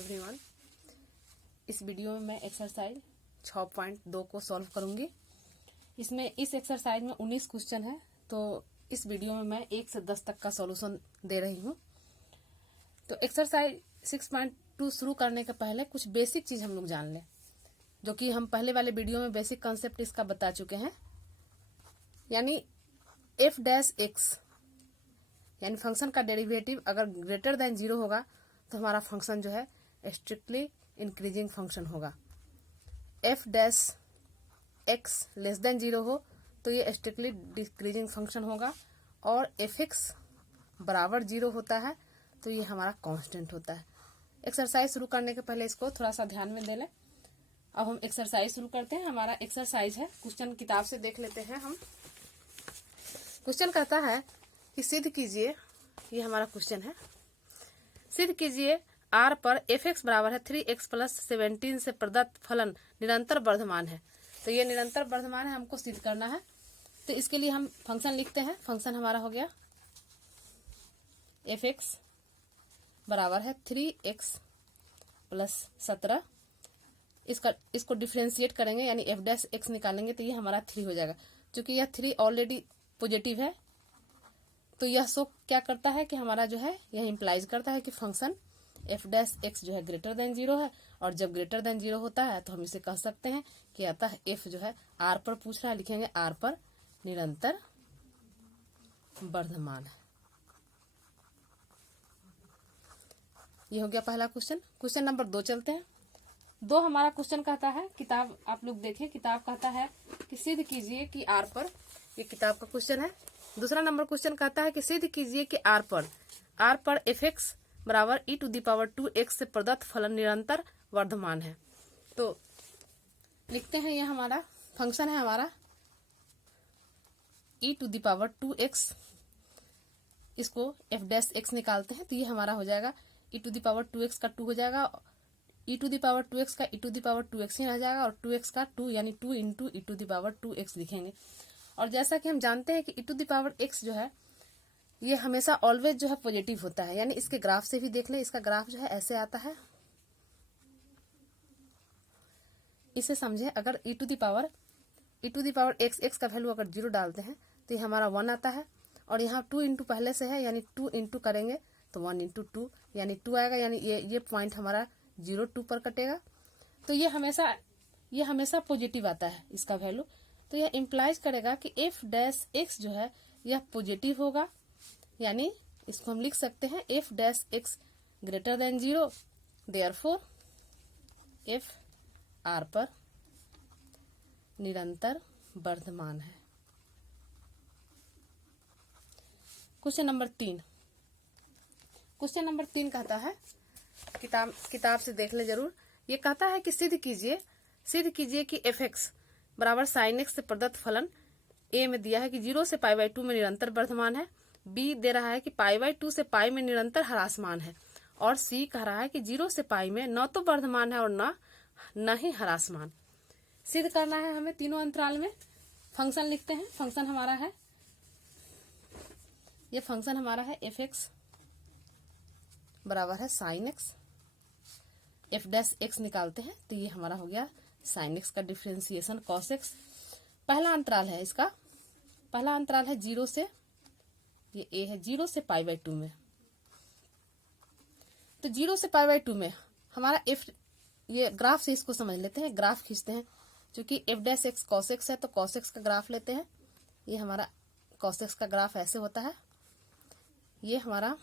Everyone. इस video में मैं एक्सरसाइज 6.2 को सॉल्व करूंगी। इसमें इस एक्सरसाइज में 19 क्वेश्चन है, तो इस वीडियो में मैं 1 से 10 तक का सॉल्यूशन दे रही हूँ। तो एक्सरसाइज 6.2 शुरू करने के पहले कुछ बेसिक चीज हम लोग जान लें, जो कि हम पहले वाले वीडियो में बेसिक कंसेप्ट इसका बता चुके हैं। यानी f डैश x यानी फंक्शन का डेरिवेटिव अगर ग्रेटर देन 0 होगा तो हमारा फंक्शन जो है स्ट्रिक्टली इंक्रीजिंग फंक्शन होगा। f dash x less than 0 हो तो ये स्ट्रिक्टली डिक्रीजिंग फंक्शन होगा, और fx बराबर 0 होता है तो ये हमारा कांस्टेंट होता है। एक्सरसाइज शुरू करने के पहले इसको थोड़ा सा ध्यान में दे लें। अब हम एक्सरसाइज शुरू करते हैं। हमारा एक्सरसाइज है, क्वेश्चन किताब से देख लेते हैं हम। क्वेश्चन कहता है कि सिद्ध कीजिए, ये हमारा क्वेश्चन है, सिद्ध कीजिए r पर fx बराबर है 3x प्लस 17 से प्रदत्त फलन निरंतर वर्धमान है। तो ये निरंतर वर्धमान है, हमको सिद्ध करना है। तो इसके लिए हम फंक्शन लिखते हैं। फंक्शन हमारा हो गया fx बराबर है 3x प्लस 17। इसको डिफ्रेंशिएट करेंगे यानी f डैश x निकालेंगे तो ये हमारा 3 हो जाएगा। क्योंकि यह 3 ऑलरेडी पॉजिटिव है तो यह शो क्या करता है कि हमारा जो है यह इंप्लाइज करता है कि फंक्शन f डैश x जो है ग्रेटर देन 0 है, और जब ग्रेटर देन 0 होता है तो हम इसे कह सकते हैं कि अतः f जो है r पर पूछ रहा है, लिखेंगे r पर निरंतर वर्धमान है। ये हो गया पहला क्वेश्चन। क्वेश्चन नंबर 2 चलते हैं। 2 हमारा क्वेश्चन कहता है, किताब आप लोग देखें, किताब कहता है कि सिद्ध कीजिए कि r पर, ये किताब का क्वेश्चन है। दूसरा नंबर क्वेश्चन कहता है कि सिद्ध कीजिए कि r पर fx बराबर e⁻²x से प्रदत्त फलन निरंतर वर्धमान है। तो लिखते हैं, यह हमारा फंक्शन है, हमारा e⁻²x, इसको f डैश x निकालते हैं तो ये हमारा हो जाएगा e⁻²x का 2 हो जाएगा, e⁻²x का e⁻²x ही रह जाएगा, और 2x का 2 यानी 2 इंटू e⁻²x लिखेंगे। और जैसा कि हम जानते हैं कि e⁻x जो है ये हमेशा ऑलवेज जो है पॉजिटिव होता है। यानी इसके ग्राफ से भी देख ले, इसका ग्राफ जो है ऐसे आता है, इसे समझे। अगर e⁻x का वैल्यू अगर 0 डालते हैं तो ये हमारा 1 आता है, और यहाँ 2 इंटू पहले से है यानी 2 इंटू करेंगे तो 1 इंटू 2 यानी 2 आएगा, यानी ये पॉइंट हमारा 0 2 पर कटेगा। तो ये हमेशा पॉजिटिव आता है इसका वैल्यू। तो यह इम्प्लाइज करेगा कि f डैश x जो है यह पॉजिटिव होगा, यानी इसको हम लिख सकते हैं f dash x greater than 0, therefore f r पर निरंतर वर्धमान है। Question number 3। क्वेश्चन नंबर 3 कहता है, किताब से देख ले जरूर। ये कहता है कि सिद्ध कीजिए कि fx बराबर sin x से प्रदत्त फलन a में दिया है कि 0 से π/2 में निरंतर वर्धमान है, b दे रहा है कि π/2 से π में निरंतर ह्रासमान है, और c कह रहा है कि 0 से π में न तो वर्धमान है और न ही ह्रासमान। सिद्ध करना है हमें तीनों अंतराल में। फंक्शन लिखते हैं। फंक्शन हमारा है, ये फंक्शन हमारा है fx बराबर है sin x, f dash x निकालते हैं तो ये हमारा हो गया sin x का डिफ्रेंसिएशन cos x। पहला अंतराल है, इसका पहला अंतराल है 0 से, ये a है 0 से π/2 में। तो 0 से π/2 में हमारा f, ये ग्राफ से इसको समझ लेते हैं, ग्राफ खींचते हैं। क्योंकि f dash x cos x है तो cos x का ग्राफ लेते हैं। ये हमारा cos x का ग्राफ ऐसे होता है, ये हमारा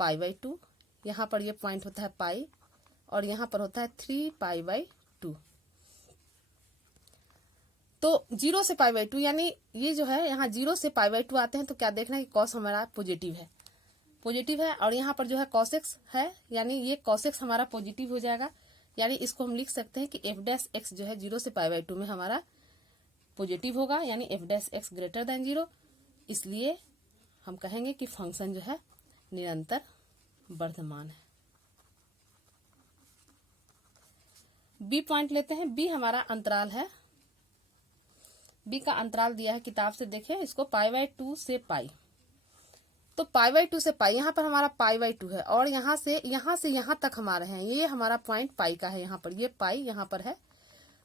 π/2, यहाँ पर ये पॉइंट होता है पाई, और यहाँ पर होता है 3π/2। तो 0 से π/2 यानी ये जो है यहाँ 0 से π/2 आते हैं तो क्या देखना है कि cos हमारा पॉजिटिव है, और यहाँ पर जो है cos x है, यानी ये cos x हमारा पॉजिटिव हो जाएगा। यानी इसको हम लिख सकते हैं कि f डैश x जो है 0 से π/2 में हमारा पॉजिटिव होगा, यानी f dash x greater than 0। इसलिए हम कहेंगे कि फंक्शन जो है निरंतर वर्धमान है। बी पॉइंट लेते हैं। बी हमारा अंतराल है, बी का अंतराल दिया है, किताब से देखें इसको π/2 से π। तो पाई बाई 2 से पाई, यहाँ पर हमारा पाई बाई 2 है और यहाँ से यहाँ तक हमारे हैं, ये हमारा पॉइंट पाई का है, यहाँ पर ये पाई यहाँ पर है।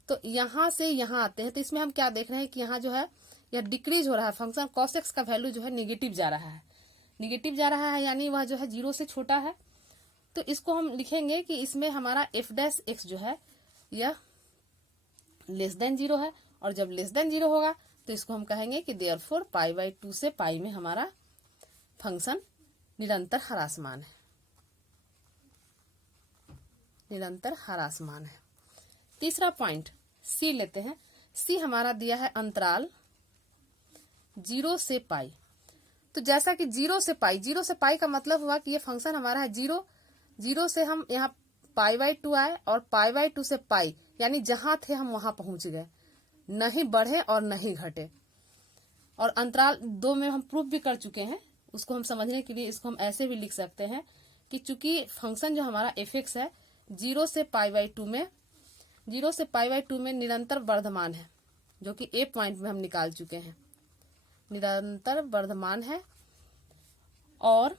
तो यहाँ से यहाँ आते हैं, तो इसमें हम क्या देख रहे हैं कि यहाँ जो है यह डिक्रीज हो रहा है, फंक्शन cos x का वैल्यू जो है निगेटिव जा रहा है, निगेटिव जा रहा है, यानी वह जो है 0 से छोटा है। तो इसको हम लिखेंगे कि इसमें हमारा f डैश x जो है यह लेस देन 0 है, और जब लेस देन 0 होगा तो इसको हम कहेंगे कि देयरफॉर पाई बाई 2 से पाई में हमारा फंक्शन निरंतर ह्रासमान है, निरंतर ह्रासमान है। तीसरा पॉइंट सी लेते हैं। सी हमारा दिया है अंतराल 0 से पाई। तो जैसा कि 0 से पाई का मतलब हुआ कि ये फंक्शन हमारा है 0 से हम यहाँ पाई बाई 2 आए और पाई बाई 2 से पाई, यानी जहां थे हम वहां पहुंच गए, नहीं बढ़े और नहीं घटे। और अंतराल 2 में हम प्रूफ भी कर चुके हैं, उसको हम समझने के लिए इसको हम ऐसे भी लिख सकते हैं कि चूंकि फंक्शन जो हमारा एफ एक्स है 0 से पाई बाई 2 में निरंतर वर्धमान है, जो कि ए पॉइंट में हम निकाल चुके हैं, निरंतर वर्धमान है। और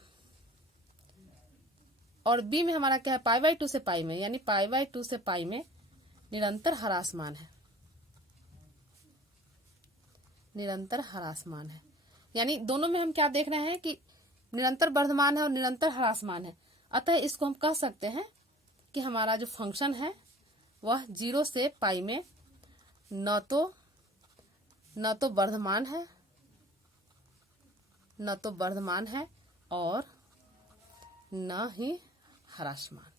बी में हमारा क्या है, पाई बाई 2 से पाई में, यानी पाई बाई 2 से पाई में निरंतर ह्रासमान है, निरंतर ह्रासमान है। यानी दोनों में हम क्या देख रहे हैं कि निरंतर वर्धमान है और निरंतर ह्रासमान है। अतः इसको हम कह सकते हैं कि हमारा जो फंक्शन है वह 0 से पाई में न तो वर्धमान है और न ही ह्रासमान।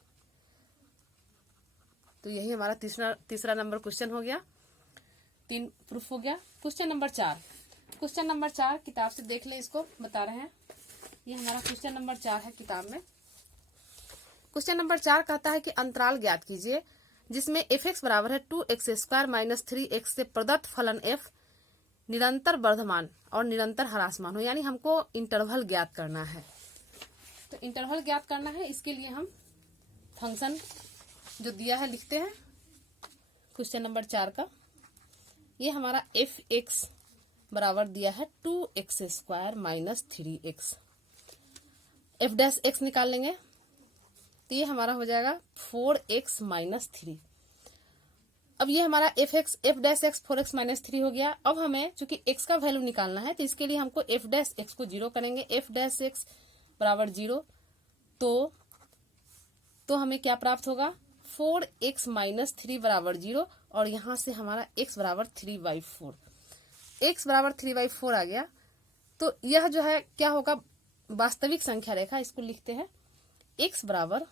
तो यही हमारा तीसरा नंबर क्वेश्चन हो गया, 3 प्रूफ हो गया। क्वेश्चन नंबर 4 किताब से देख ले, इसको बता रहे हैं। ये हमारा क्वेश्चन नंबर 4 है किताब में। क्वेश्चन नंबर 4 कहता है कि अंतराल ज्ञात कीजिए जिसमें f(x) बराबर है 2x² माइनस 3x से प्रदत्त फलन f निरंतर वर्धमान और निरंतर ह्रासमान हो, यानी हमको इंटरवल ज्ञात करना है। तो इंटरवल ज्ञात करना है, इसके लिए हम फंक्शन जो दिया है लिखते हैं क्वेश्चन नंबर 4 का। ये हमारा f(x) बराबर दिया है 2x² minus 3x। f dash x निकाल लेंगे तो ये हमारा हो जाएगा 4x माइनस 3। अब ये हमारा f dash x 4x minus 3 हो गया। अब हमें चूंकि x का वैल्यू निकालना है तो इसके लिए हमको f डैश x को 0 करेंगे। f डैश x बराबर 0, तो हमें क्या प्राप्त होगा, 4x माइनस 3 बराबर 0, और यहाँ से हमारा x बराबर 3/4, x बराबर 3/4 आ गया। तो यह जो है क्या होगा, वास्तविक संख्या रेखा, इसको लिखते हैं x बराबर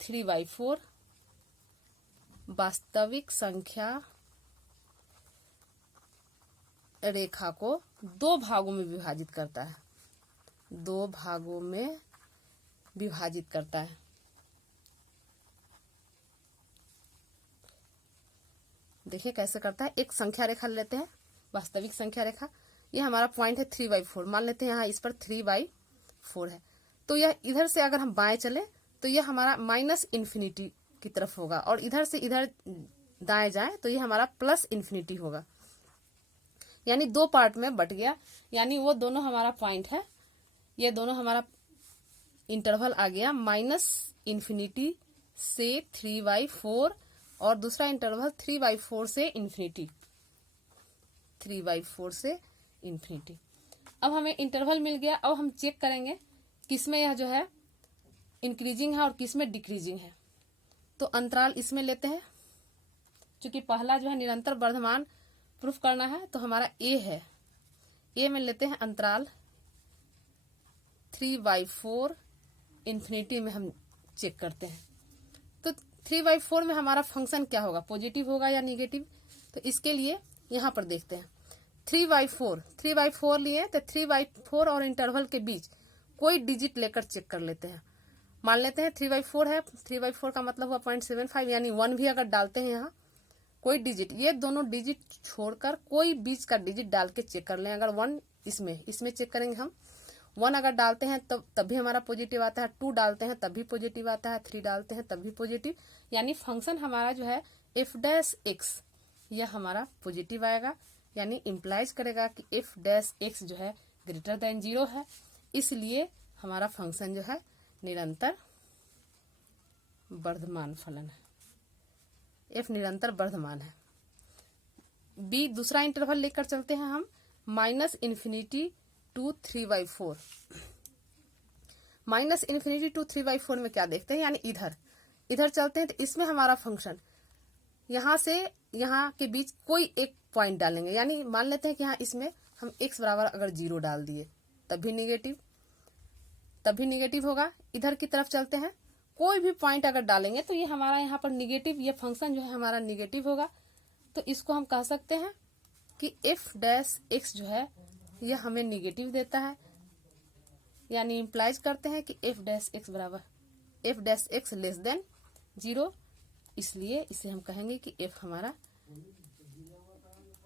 3/4 वास्तविक संख्या रेखा को 2 भागों में विभाजित करता है, 2 भागों में विभाजित करता है। देखिए कैसे करता है। एक संख्या रेखा लेते हैं, वास्तविक संख्या रेखा, ये हमारा पॉइंट है 3/4, मान लेते हैं यहाँ इस पर 3/4 है। तो यह इधर से अगर हम बाएं चले तो यह हमारा माइनस इन्फिनिटी की तरफ होगा, और इधर से इधर दाएं जाए तो ये हमारा प्लस इन्फिनिटी होगा, यानी 2 पार्ट में बट गया। यानी वो दोनों हमारा पॉइंट है, ये दोनों हमारा इंटरवल आ गया माइनस इन्फिनिटी से 3/4, और दूसरा इंटरवल 3/4 से इन्फिनिटी, 3/4 से इन्फिनिटी। अब हमें इंटरवल मिल गया। अब हम चेक करेंगे किसमें यह जो है इंक्रीजिंग है और किसमें डिक्रीजिंग है। तो अंतराल इसमें लेते हैं, क्योंकि पहला जो है निरंतर वर्धमान प्रूफ करना है, तो हमारा ए है, ए में लेते हैं अंतराल 3/4 इन्फिनिटी में हम चेक करते हैं। तो 3/4 में हमारा फंक्शन क्या होगा, पॉजिटिव होगा या निगेटिव। तो इसके लिए यहाँ पर देखते हैं 3/4 लिए, तो 3/4 और इंटरवल के बीच कोई डिजिट लेकर चेक कर लेते हैं। मान लेते हैं 3/4 है, 3/4 का मतलब हुआ 0.75, यानी 1 भी अगर डालते हैं यहाँ कोई डिजिट, ये दोनों डिजिट छोड़कर कोई बीच का डिजिट डाल के चेक कर लें। अगर 1 इसमें चेक करेंगे हम, 1 अगर डालते हैं तब भी हमारा पॉजिटिव आता है, 2 डालते हैं तब भी पॉजिटिव आता है, 3 डालते हैं तब भी पॉजिटिव, यानी फंक्शन हमारा जो है f डैश x यह हमारा पॉजिटिव आएगा, यानी इम्प्लाइज करेगा कि f डैश x जो है ग्रेटर देन 0 है। इसलिए हमारा फंक्शन जो है निरंतर वर्धमान फलन है, एफ निरंतर वर्धमान है। बी दूसरा इंटरवल लेकर चलते हैं हम -∞ to 3/4। -∞ to 3/4 में क्या देखते हैं, यानी इधर चलते हैं तो इसमें हमारा फंक्शन यहां से यहां के बीच कोई एक पॉइंट डालेंगे, यानी मान लेते हैं कि यहाँ इसमें हम x बराबर अगर 0 डाल दिए तब भी निगेटिव होगा। इधर की तरफ चलते हैं, कोई भी पॉइंट अगर डालेंगे तो ये हमारा यहाँ पर निगेटिव, ये फंक्शन जो है हमारा निगेटिव होगा। तो इसको हम कह सकते हैं कि f' जो है यह हमें निगेटिव देता है, यानी इम्प्लाइज करते हैं कि f' बराबर f' लेस देन 0, इसलिए इसे हम कहेंगे कि f हमारा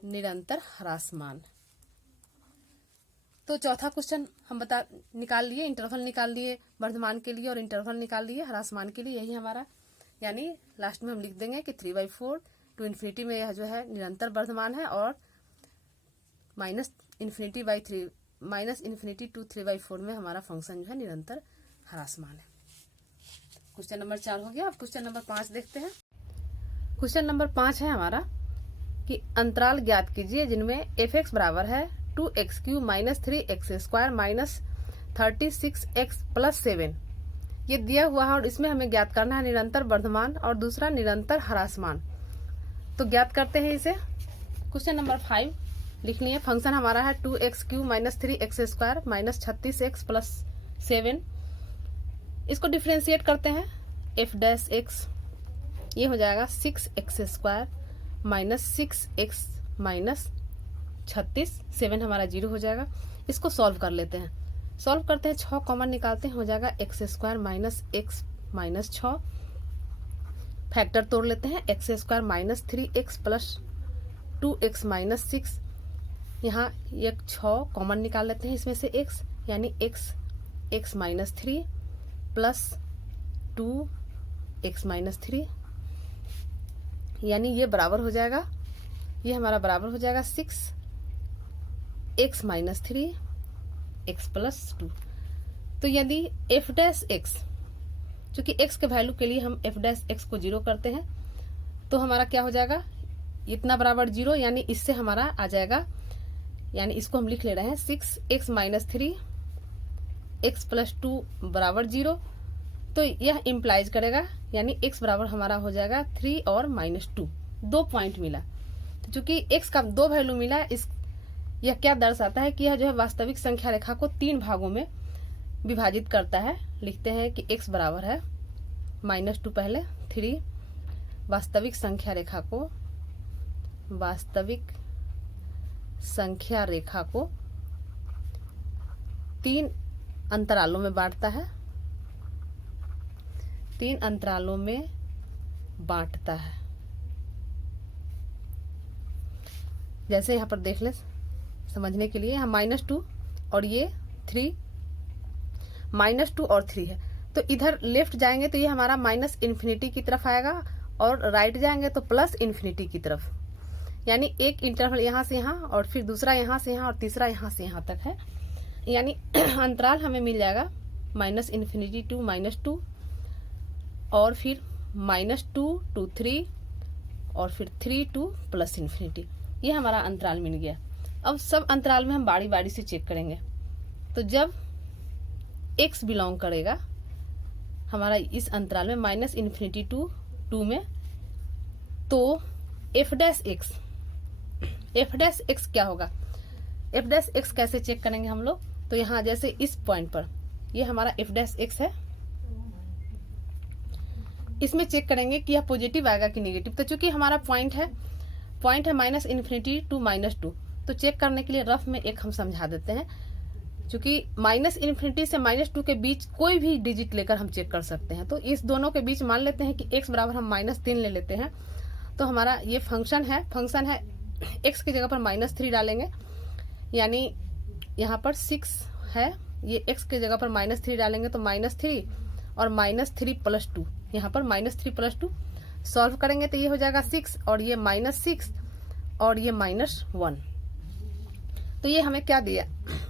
निरंतर ह्रासमान। तो चौथा क्वेश्चन हम निकाल लिए, इंटरवल निकाल लिए वर्धमान के लिए और इंटरवल निकाल लिए ह्रासमान के लिए, यही हमारा, यानी लास्ट में हम लिख देंगे कि 3/4 to ∞ में यह जो है निरंतर वर्धमान है और -∞ to 3/4 में हमारा फंक्शन जो है निरंतर ह्रासमान है। क्वेश्चन नंबर 4 हो गया। अब क्वेश्चन नंबर 5 देखते हैं। क्वेश्चन नंबर 5 है हमारा कि अंतराल ज्ञात कीजिए जिनमें f(x) बराबर है 2x³ - 3x² - 36x + 7। ये दिया हुआ है और इसमें हमें ज्ञात करना है निरंतर वर्धमान और दूसरा निरंतर ह्रासमान। तो ज्ञात करते हैं इसे। क्वेश्चन नंबर 5 लिख लिए। फंक्शन हमारा है 2x³ - 3x² - 36x + 7। इसको डिफ्रेंशिएट करते हैं। f' ये हो जाएगा 6x² - 6x - 36, 7 हमारा 0 हो जाएगा। इसको सॉल्व कर लेते हैं। सॉल्व करते हैं, 6 कॉमन निकालते हैं, हो जाएगा x² - x - 6। फैक्टर तोड़ लेते हैं, x² - 3x + 2x - 6। यहाँ एक 6 कॉमन निकाल लेते हैं इसमें से x, यानी x - 3 + 2x - 3, यानी ये बराबर हो जाएगा, ये हमारा बराबर हो जाएगा 6x - 3 x + 2। तो यदि f'(x), चूंकि x के वैल्यू के लिए हम f'(x) को 0 करते हैं, तो हमारा क्या हो जाएगा, इतना बराबर 0, यानी इससे हमारा आ जाएगा, यानी इसको हम लिख ले रहे हैं 6x - 3 x + 2 बराबर 0। तो यह इम्प्लाइज करेगा, यानी x बराबर हमारा हो जाएगा 3 और -2, 2 पॉइंट मिला। तो चूंकि x का 2 वैल्यू मिला, यह क्या दर्शाता है कि यह जो है वास्तविक संख्या रेखा को 3 भागों में विभाजित करता है। लिखते हैं कि x बराबर है -2 पहले 3, वास्तविक संख्या रेखा को 3 अंतरालों में बांटता है, 3 अंतरालों में बांटता है। जैसे यहाँ पर देख ले समझने के लिए, हम -2 और ये 3, -2 और 3 है। तो इधर लेफ्ट जाएंगे तो ये हमारा -∞ की तरफ आएगा और राइट जाएंगे तो +∞ की तरफ, यानी एक इंटरवल यहाँ से यहाँ और फिर दूसरा यहाँ से यहाँ और तीसरा यहाँ से यहाँ तक है। यानी अंतराल हमें मिल जाएगा -∞ to -2 और फिर -2 to 3 और फिर 3 to +∞। ये हमारा अंतराल मिल गया। अब सब अंतराल में हम बारी बारी से चेक करेंगे। तो जब x बिलोंग करेगा हमारा इस अंतराल में -∞ to 2 में, तो f'(x) क्या होगा, f'(x) कैसे चेक करेंगे हम लोग। तो यहाँ जैसे इस पॉइंट पर ये हमारा f'(x) है, इसमें चेक करेंगे कि यह पॉजिटिव आएगा कि नेगेटिव। तो चूंकि हमारा पॉइंट है -∞ to -2, तो चेक करने के लिए रफ में एक हम समझा देते हैं। चूंकि -∞ से -2 के बीच कोई भी डिजिट लेकर हम चेक कर सकते हैं। तो इस दोनों के बीच मान लेते हैं कि x बराबर हम -3 ले लेते हैं। तो हमारा ये फंक्शन है x की जगह पर -3 डालेंगे, यानी यहाँ पर 6 है, ये x की जगह पर -3 डालेंगे तो -3 और -3 + 2, यहाँ पर -3 + 2 सॉल्व करेंगे तो ये हो जाएगा 6 और ये -6 और ये -1। तो ये हमें क्या दिया,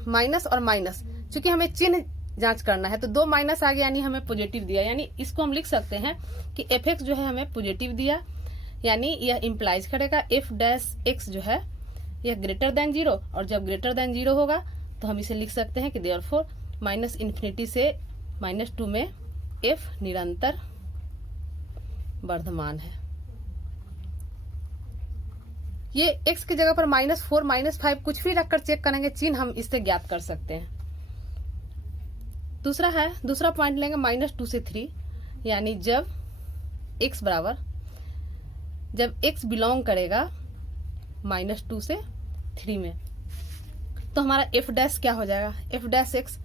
माइनस और माइनस चूंकि हमें चिन्ह जांच करना है तो 2 माइनस आ गया यानी हमें पॉजिटिव दिया, यानी इसको हम लिख सकते हैं कि एफ एक्स जो है हमें पॉजिटिव दिया, यानी यह इम्प्लाइज करेगा एफ डैश एक्स जो है यह ग्रेटर देन 0, और जब ग्रेटर देन 0 होगा तो हम इसे लिख सकते हैं कि देयरफॉर माइनस इन्फिनिटी से -2 में एफ निरंतर वर्धमान है। ये x की जगह पर -4 -5 कुछ भी रखकर चेक करेंगे, चिन्ह हम इससे ज्ञात कर सकते हैं। दूसरा पॉइंट लेंगे -2 से 3, यानी जब x बिलोंग करेगा -2 से 3 में, तो हमारा f डैश क्या हो जाएगा, f डैश x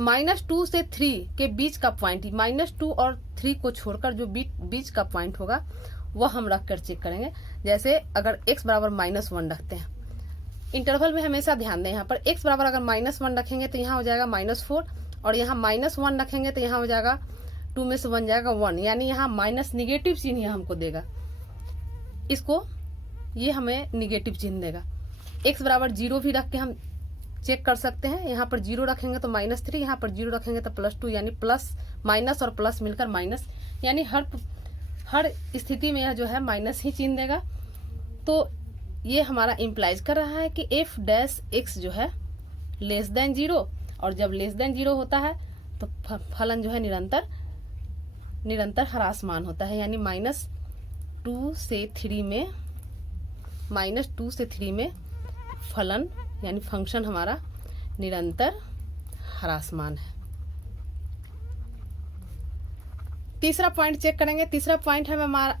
-2 से 3 के बीच का पॉइंट, -2 और 3 को छोड़कर जो बीच का पॉइंट होगा वह हम रख कर चेक करेंगे। जैसे अगर x बराबर -1 रखते हैं, इंटरवल में हमेशा ध्यान दें, यहाँ पर x बराबर अगर -1 रखेंगे तो यहाँ हो जाएगा -4, और यहाँ -1 रखेंगे तो यहाँ हो जाएगा 2 में से 1 जाएगा 1, यानी यहाँ माइनस निगेटिव चिन्ह यह हमको देगा, इसको ये हमें निगेटिव चिन्ह देगा। x बराबर 0 भी रख के हम चेक कर सकते हैं, यहाँ पर 0 रखेंगे तो -3, यहाँ पर 0 रखेंगे तो +2, यानी प्लस माइनस और प्लस मिलकर माइनस, यानी हर स्थिति में यह जो है माइनस ही चिन्ह देगा। तो ये हमारा इम्प्लाइज कर रहा है कि एफ डैश एक्स जो है लेस देन 0, और जब लेस देन 0 होता है तो फलन जो है निरंतर ह्रासमान होता है, यानी -2 से 3 में फलन यानी फंक्शन हमारा निरंतर ह्रासमान है। तीसरा पॉइंट चेक करेंगे, तीसरा पॉइंट है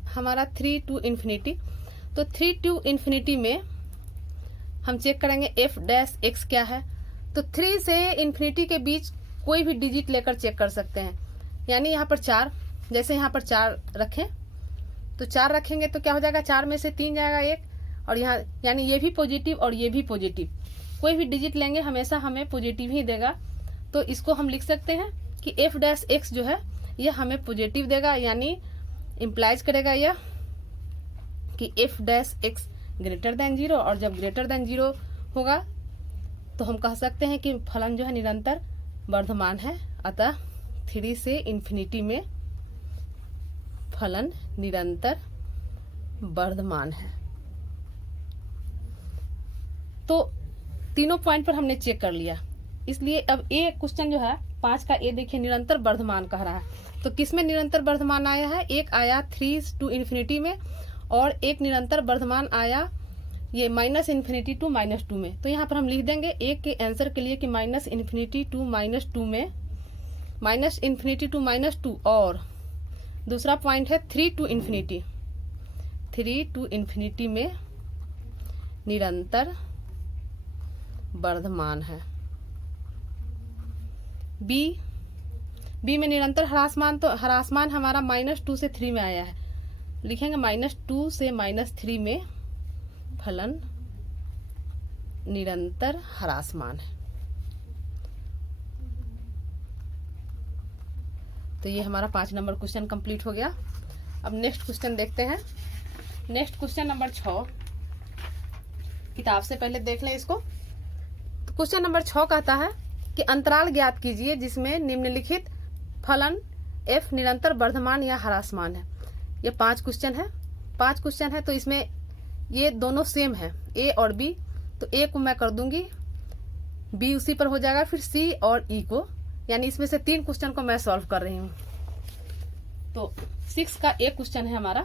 हमारा 3 to ∞। तो 3 to ∞ में हम चेक करेंगे f डैश x क्या है, तो 3 से ∞ के बीच कोई भी डिजिट लेकर चेक कर सकते हैं, यानी यहाँ पर 4, जैसे यहाँ पर 4 रखें तो 4 रखेंगे तो क्या हो जाएगा, 4 में से 3 जाएगा 1, और यहाँ यानी ये भी पॉजिटिव और ये भी पॉजिटिव, कोई भी डिजिट लेंगे हमेशा हमें पॉजिटिव ही देगा। तो इसको हम लिख सकते हैं कि f डैश x जो है यह हमें पॉजिटिव देगा, यानी इम्प्लाइज करेगा यह कि f dash x greater than 0, और जब ग्रेटर देन 0 होगा तो हम कह सकते हैं कि फलन जो है निरंतर वर्धमान है, अतः 3 से ∞ में फलन निरंतर वर्धमान है। तो तीनों पॉइंट पर हमने चेक कर लिया, इसलिए अब ए क्वेश्चन जो है 5 का ए देखिए निरंतर वर्धमान कह रहा है, तो किसमें निरंतर वर्धमान आया है, एक आया 3 to ∞ में, और एक निरंतर वर्धमान आया ये -∞ to -2 में। तो यहाँ पर हम लिख देंगे एक के आंसर के लिए कि -∞ to -2 में, -∞ to -2, और दूसरा पॉइंट है 3 to ∞, 3 to ∞ में निरंतर वर्धमान है। बी में निरंतर ह्रासमान हमारा -2 से 3 में आया है, लिखेंगे -2 से -3 में फलन निरंतर ह्रासमान है। तो ये हमारा 5 नंबर क्वेश्चन कंप्लीट हो गया। अब नेक्स्ट क्वेश्चन देखते हैं। नेक्स्ट क्वेश्चन नंबर 6, किताब से पहले देख लें इसको। तो क्वेश्चन नंबर 6 कहता है कि अंतराल ज्ञात कीजिए जिसमें निम्नलिखित फलन f निरंतर वर्धमान या ह्रासमान है। ये 5 क्वेश्चन है, तो इसमें ये दोनों सेम है, a और b, तो a को मैं कर दूंगी, b उसी पर हो जाएगा, फिर c और e को, यानी इसमें से 3 क्वेश्चन को मैं सॉल्व कर रही हूँ। तो 6 का एक क्वेश्चन है हमारा,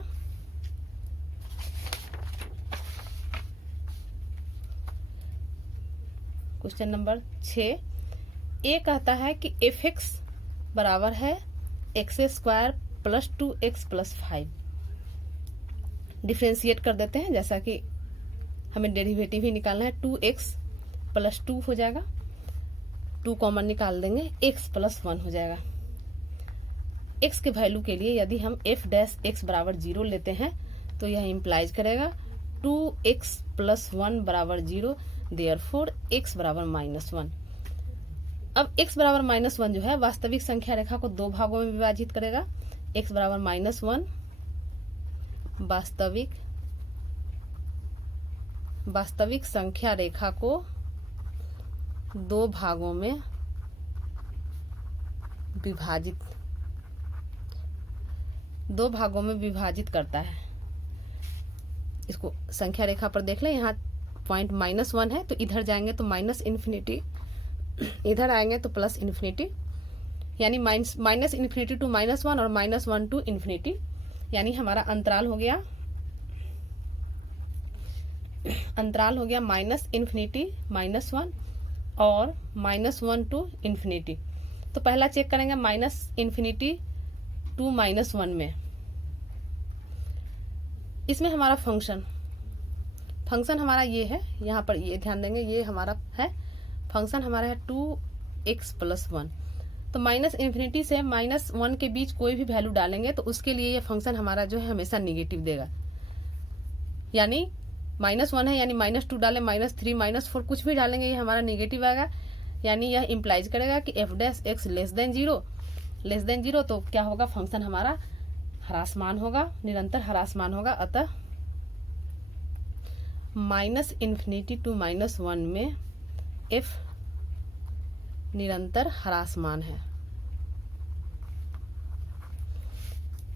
क्वेश्चन नंबर 6, ए कहता है कि एफ एक्स बराबर है x² + 2x + 5। डिफ्रेंशिएट कर देते हैं, जैसा कि हमें डेरिवेटिव ही निकालना है, 2x + 2 हो जाएगा, 2 कॉमन निकाल देंगे, x + 1 हो जाएगा। x के वैल्यू के लिए यदि हम f डैश x बराबर 0 लेते हैं तो यह इम्प्लाइज करेगा 2x + 1 बराबर 0, देयरफॉर x बराबर -1। अब x बराबर -1 जो है वास्तविक संख्या रेखा को 2 भागों में विभाजित करेगा। x बराबर -1 वास्तविक संख्या रेखा को 2 भागों में विभाजित, 2 भागों में विभाजित करता है। इसको संख्या रेखा पर देख लें, यहाँ पॉइंट -1 है तो इधर जाएंगे तो माइनस इन्फिनिटी, इधर आएंगे तो प्लस इन्फिनिटी, यानी माइनस इन्फिनिटी टू -1 और -1 टू इन्फिनिटी, यानी हमारा अंतराल हो गया माइनस इन्फिनिटी -1 और -1 टू इन्फिनिटी। तो पहला चेक करेंगे माइनस इन्फिनिटी टू -1 में। इसमें हमारा फंक्शन हमारा ये है, यहाँ पर ये ध्यान देंगे, ये हमारा है फंक्शन, हमारा है 2x + 1। तो माइनस इन्फिनिटी से -1 के बीच कोई भी वैल्यू डालेंगे तो उसके लिए ये फंक्शन हमारा जो है हमेशा निगेटिव देगा। यानी -1 है, यानी -2 डालें, -3, -4 कुछ भी डालेंगे ये हमारा निगेटिव आएगा। यानी यह इम्प्लाइज करेगा कि f' लेस देन जीरो, तो क्या होगा, फंक्शन हमारा ह्रासमान होगा, निरंतर ह्रासमान होगा। अतः माइनस इन्फिनिटी टू -1 में f निरंतर ह्रासमान है।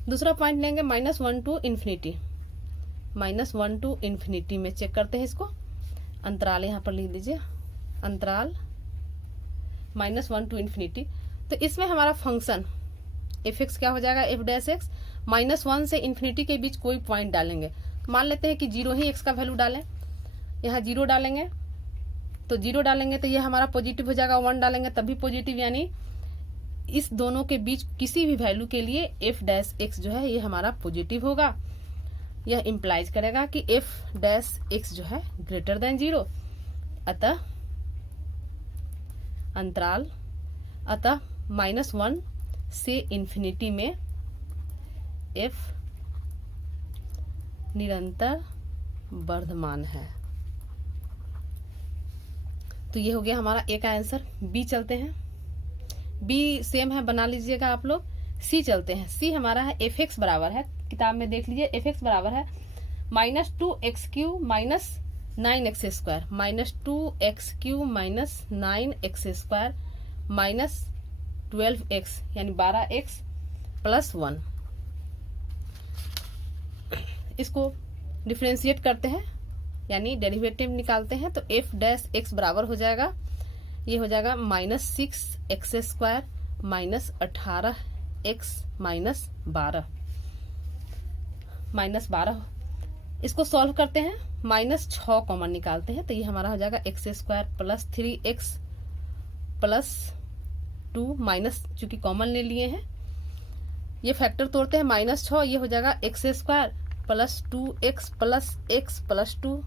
दूसरा पॉइंट लेंगे -1 टू इन्फिनिटी में चेक करते हैं इसको। अंतराल यहाँ पर लिख दीजिए, अंतराल -1 टू इन्फिनिटी। तो इसमें हमारा फंक्शन f(x) क्या हो जाएगा, f'(x) -1 से इन्फिनिटी के बीच कोई पॉइंट डालेंगे। मान लेते हैं कि 0 ही x का वैल्यू डालें, यहाँ 0 डालेंगे तो 0 डालेंगे तो ये हमारा पॉजिटिव हो जाएगा, 1 डालेंगे तब भी पॉजिटिव, यानी इस दोनों के बीच किसी भी वैल्यू के लिए f'(x) जो है ये हमारा पॉजिटिव होगा। यह इम्प्लाइज करेगा कि f'(x) जो है ग्रेटर देन 0। अतः अंतराल -1 से इन्फिनिटी में f निरंतर वर्धमान है। तो ये हो गया हमारा ए का आंसर। बी चलते हैं, बी सेम है, बना लीजिएगा आप लोग। सी चलते हैं, सी हमारा है f(x) बराबर है, किताब में देख लीजिए, f(x) बराबर है -2x³ - 9x², -2x³ - 9x² -12x, यानी 12x + 1। इसको डिफरेंशिएट करते हैं, यानी डेरिवेटिव निकालते हैं, तो f'(x) बराबर हो जाएगा, ये हो जाएगा -6x² -18x -12। इसको सॉल्व करते हैं, -6 कॉमन निकालते हैं, तो ये हमारा हो जाएगा x² + 3x + 2 माइनस, चूंकि कॉमन ले लिए हैं, ये फैक्टर तोड़ते हैं, -6, ये हो जाएगा x² + 2x + x + 2।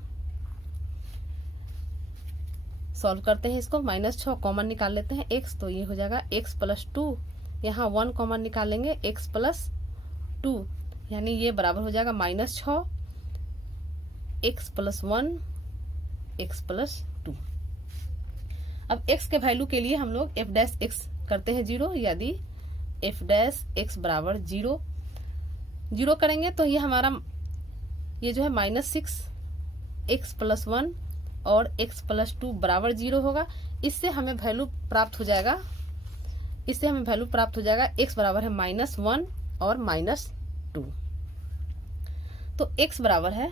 सॉल्व करते हैं इसको, -6 कॉमन निकाल लेते हैं x, तो ये हो जाएगा x + 2, यहाँ 1 कॉमन निकालेंगे x + 2, यानी ये बराबर हो जाएगा -6 x + 1 x + 2। अब x के वैल्यू के लिए हम लोग f'(x) करते हैं 0, यदि f'(x) बराबर 0 करेंगे तो ये हमारा ये जो है -6x + 1 और x + 2 बराबर 0 होगा। इससे हमें वैल्यू प्राप्त हो जाएगा, x बराबर है -1 और -2। तो x बराबर है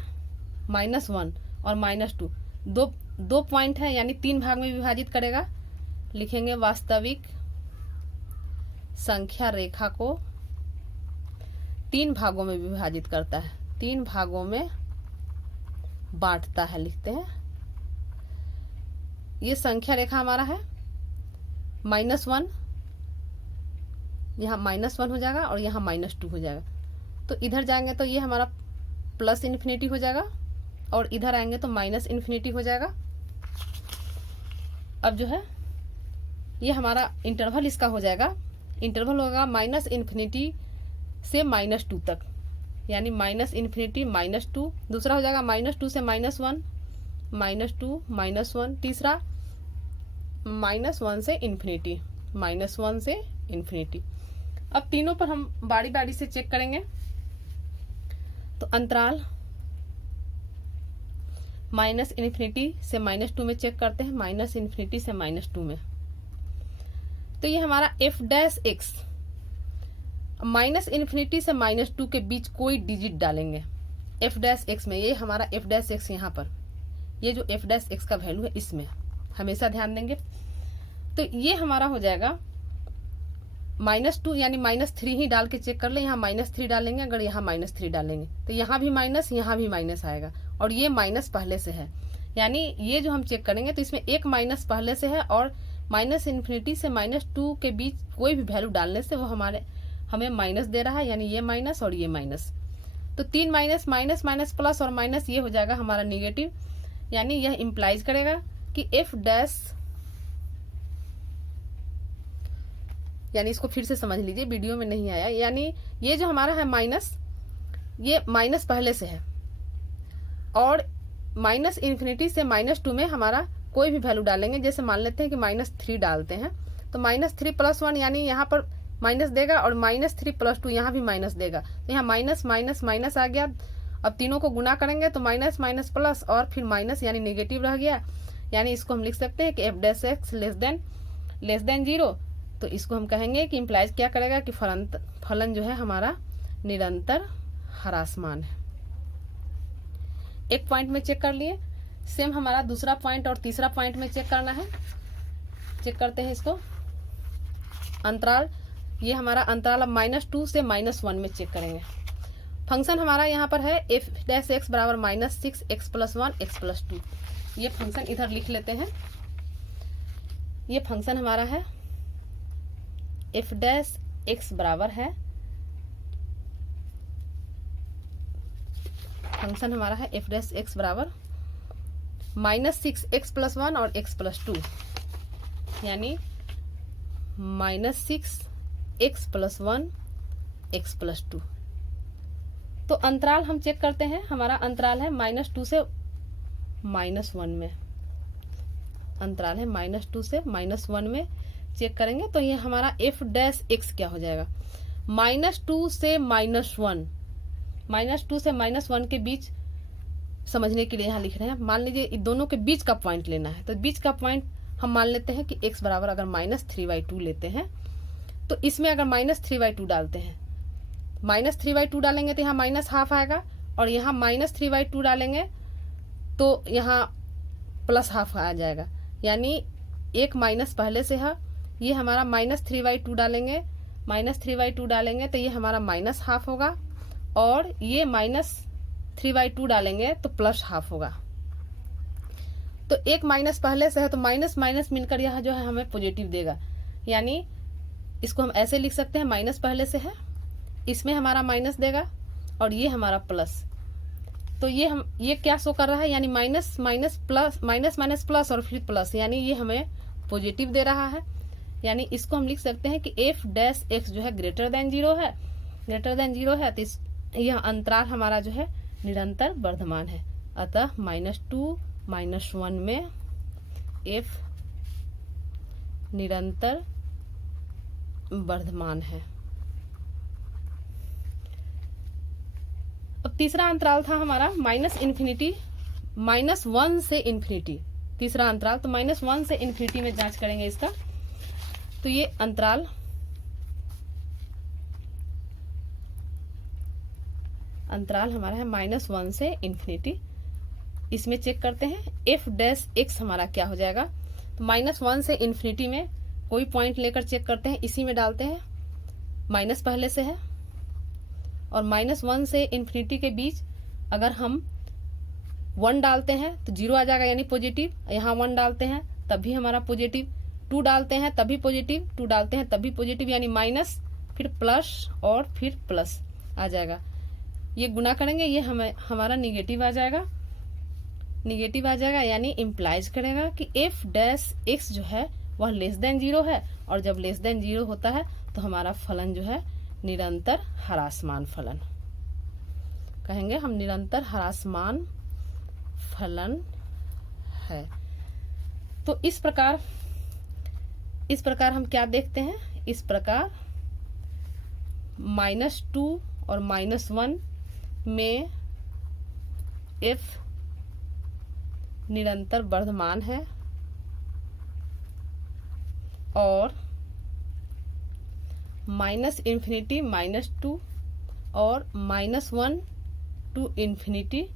-1 और -2, दो पॉइंट है, यानी 3 भाग में विभाजित करेगा। लिखेंगे वास्तविक संख्या रेखा को 3 भागों में विभाजित करता है, 3 भागों में बांटता है, लिखते हैं। ये संख्या रेखा हमारा है -1, यहाँ -1 हो जाएगा और यहाँ -2 हो जाएगा। तो इधर जाएंगे तो ये हमारा प्लस इन्फिनिटी हो जाएगा और इधर आएंगे तो माइनस इन्फिनिटी हो जाएगा। अब जो है ये हमारा इंटरवल इसका हो जाएगा, इंटरवल होगा -इन्फिनिटी से -2 तक, यानी -इन्फिनिटी -2, दूसरा हो जाएगा -2 से -1, -2 -1, तीसरा -1 से इन्फिनिटी, -1 से इन्फिनिटी। अब तीनों पर हम बारी बारी से चेक करेंगे। तो अंतराल -इन्फिनिटी से -2 में चेक करते हैं, -इन्फिनिटी से -2 में। तो ये हमारा F dash x, minus infinity से -2 के बीच कोई डिजिट डालेंगे एफ डैश एक्स में। ये हमारा एफ डैश एक्स यहाँ पर, ये जो एफ डैश एक्स का वैल्यू है इसमें हमेशा ध्यान देंगे। तो ये हमारा हो जाएगा -2 यानी -3 ही डाल के चेक कर ले। यहाँ -3 डालेंगे, अगर यहाँ -3 डालेंगे तो यहाँ भी माइनस, यहाँ भी माइनस आएगा, और ये माइनस पहले से है, यानी ये जो हम चेक करेंगे तो इसमें एक माइनस पहले से है, और माइनस इन्फिनिटी से -2 के बीच कोई भी वैल्यू डालने से वो हमें माइनस दे रहा है, यानी ये माइनस और ये माइनस। तो 3 माइनस माइनस माइनस प्लस और माइनस, ये हो जाएगा हमारा निगेटिव, यानी यह इम्प्लाइज करेगा कि एफ डैश, यानी इसको फिर से समझ लीजिए, वीडियो में नहीं आया, यानी ये जो हमारा है माइनस, ये माइनस पहले से है, और माइनस इन्फिनिटी से -2 में हमारा कोई भी वैल्यू डालेंगे, जैसे मान लेते हैं कि -3 डालते हैं तो -3 + 1 यानी यहाँ पर माइनस देगा, और -3 + 2 यहाँ भी माइनस देगा, तो यहाँ माइनस माइनस माइनस आ गया। अब तीनों को गुना करेंगे तो माइनस माइनस प्लस और फिर माइनस, यानी नेगेटिव रह गया। यानी इसको हम लिख सकते हैं कि F dash x less than 0। तो इसको हम कहेंगे कि इम्प्लाइज क्या करेगा कि फलन जो है हमारा निरंतर ह्रासमान है। एक पॉइंट में चेक कर लिए, सेम हमारा दूसरा पॉइंट और तीसरा पॉइंट में चेक करना है। चेक करते हैं इसको। अंतराल, ये हमारा अंतराल अब -2 से -1 में चेक करेंगे। फंक्शन हमारा यहाँ पर है एफ डैश एक्स बराबर -6 x + 1 x + 2। ये फंक्शन इधर लिख लेते हैं। ये फंक्शन हमारा है एफ डैश एक्स बराबर है, फंक्शन हमारा है एफ डैश एक्स बराबर -6 x + 1 और x + 2, यानी -6 x + 1 x + 2। तो अंतराल हम चेक करते हैं, हमारा अंतराल है -2 से -1 में, अंतराल है -2 से -1 में चेक करेंगे तो ये हमारा एफ डैश एक्स क्या हो जाएगा, -2 से -1, -2 से -1 के बीच समझने के लिए यहाँ लिख रहे हैं। मान लीजिए इन दोनों के बीच का पॉइंट लेना है, तो बीच का पॉइंट हम मान लेते हैं कि x बराबर अगर -3/2 लेते हैं, तो इसमें अगर -3/2 डालते हैं, -3/2 डालेंगे तो यहाँ -½ आएगा, और यहाँ -3/2 डालेंगे तो यहाँ +½ आ जाएगा, यानी एक माइनस पहले से है। ये हमारा -3/2 डालेंगे, -3/2 डालेंगे तो ये हमारा -½ होगा, और ये -3/2 डालेंगे तो +½ होगा। तो एक माइनस पहले से है तो माइनस माइनस मिलकर यह जो है हमें पॉजिटिव देगा, यानी इसको हम ऐसे लिख सकते हैं, माइनस पहले से है, इसमें हमारा माइनस देगा और ये हमारा प्लस। तो ये क्या शो कर रहा है, यानी minus minus plus, minus minus plus और फिर प्लस, यानी ये हमें पॉजिटिव दे रहा है। यानी इसको हम लिख सकते हैं कि एफ डैश एक्स जो है ग्रेटर देन 0 है, ग्रेटर देन 0 है, तो यह अंतराल हमारा जो है निरंतर वर्धमान है। अतः -2 -1 में एफ निरंतर वर्धमान है। अब तीसरा अंतराल था हमारा -∞ -1 से इन्फिनिटी, तीसरा अंतराल। तो -1 से इन्फिनिटी में जांच करेंगे इसका। तो ये अंतराल हमारा है -1 से इन्फिनिटी। इसमें चेक करते हैं एफ डैश एक्स हमारा क्या हो जाएगा। तो -1 से इन्फिनिटी में कोई पॉइंट लेकर चेक करते हैं, इसी में डालते हैं, माइनस पहले से है, और -1 से इन्फिनिटी के बीच अगर हम 1 डालते हैं तो 0 आ जाएगा, यानी पॉजिटिव। यहाँ 1 डालते हैं तब भी हमारा पॉजिटिव, 2 डालते हैं तभी पॉजिटिव, 2 डालते हैं तभी पॉजिटिव, यानी माइनस फिर प्लस और फिर प्लस आ जाएगा। ये गुना करेंगे, ये हमारा निगेटिव आ जाएगा, निगेटिव आ जाएगा, यानी इम्प्लाइज करेगा कि एफ डैश एक्स जो है वह लेस देन 0 है, और जब लेस देन 0 होता है तो हमारा फलन जो है निरंतर ह्रासमान फलन कहेंगे हम, निरंतर ह्रासमान फलन है। तो इस प्रकार हम क्या देखते हैं, इस प्रकार -2 और -1 में एफ निरंतर वर्धमान है, और माइनस इन्फिनिटी -2 और -1 टू इन्फिनिटी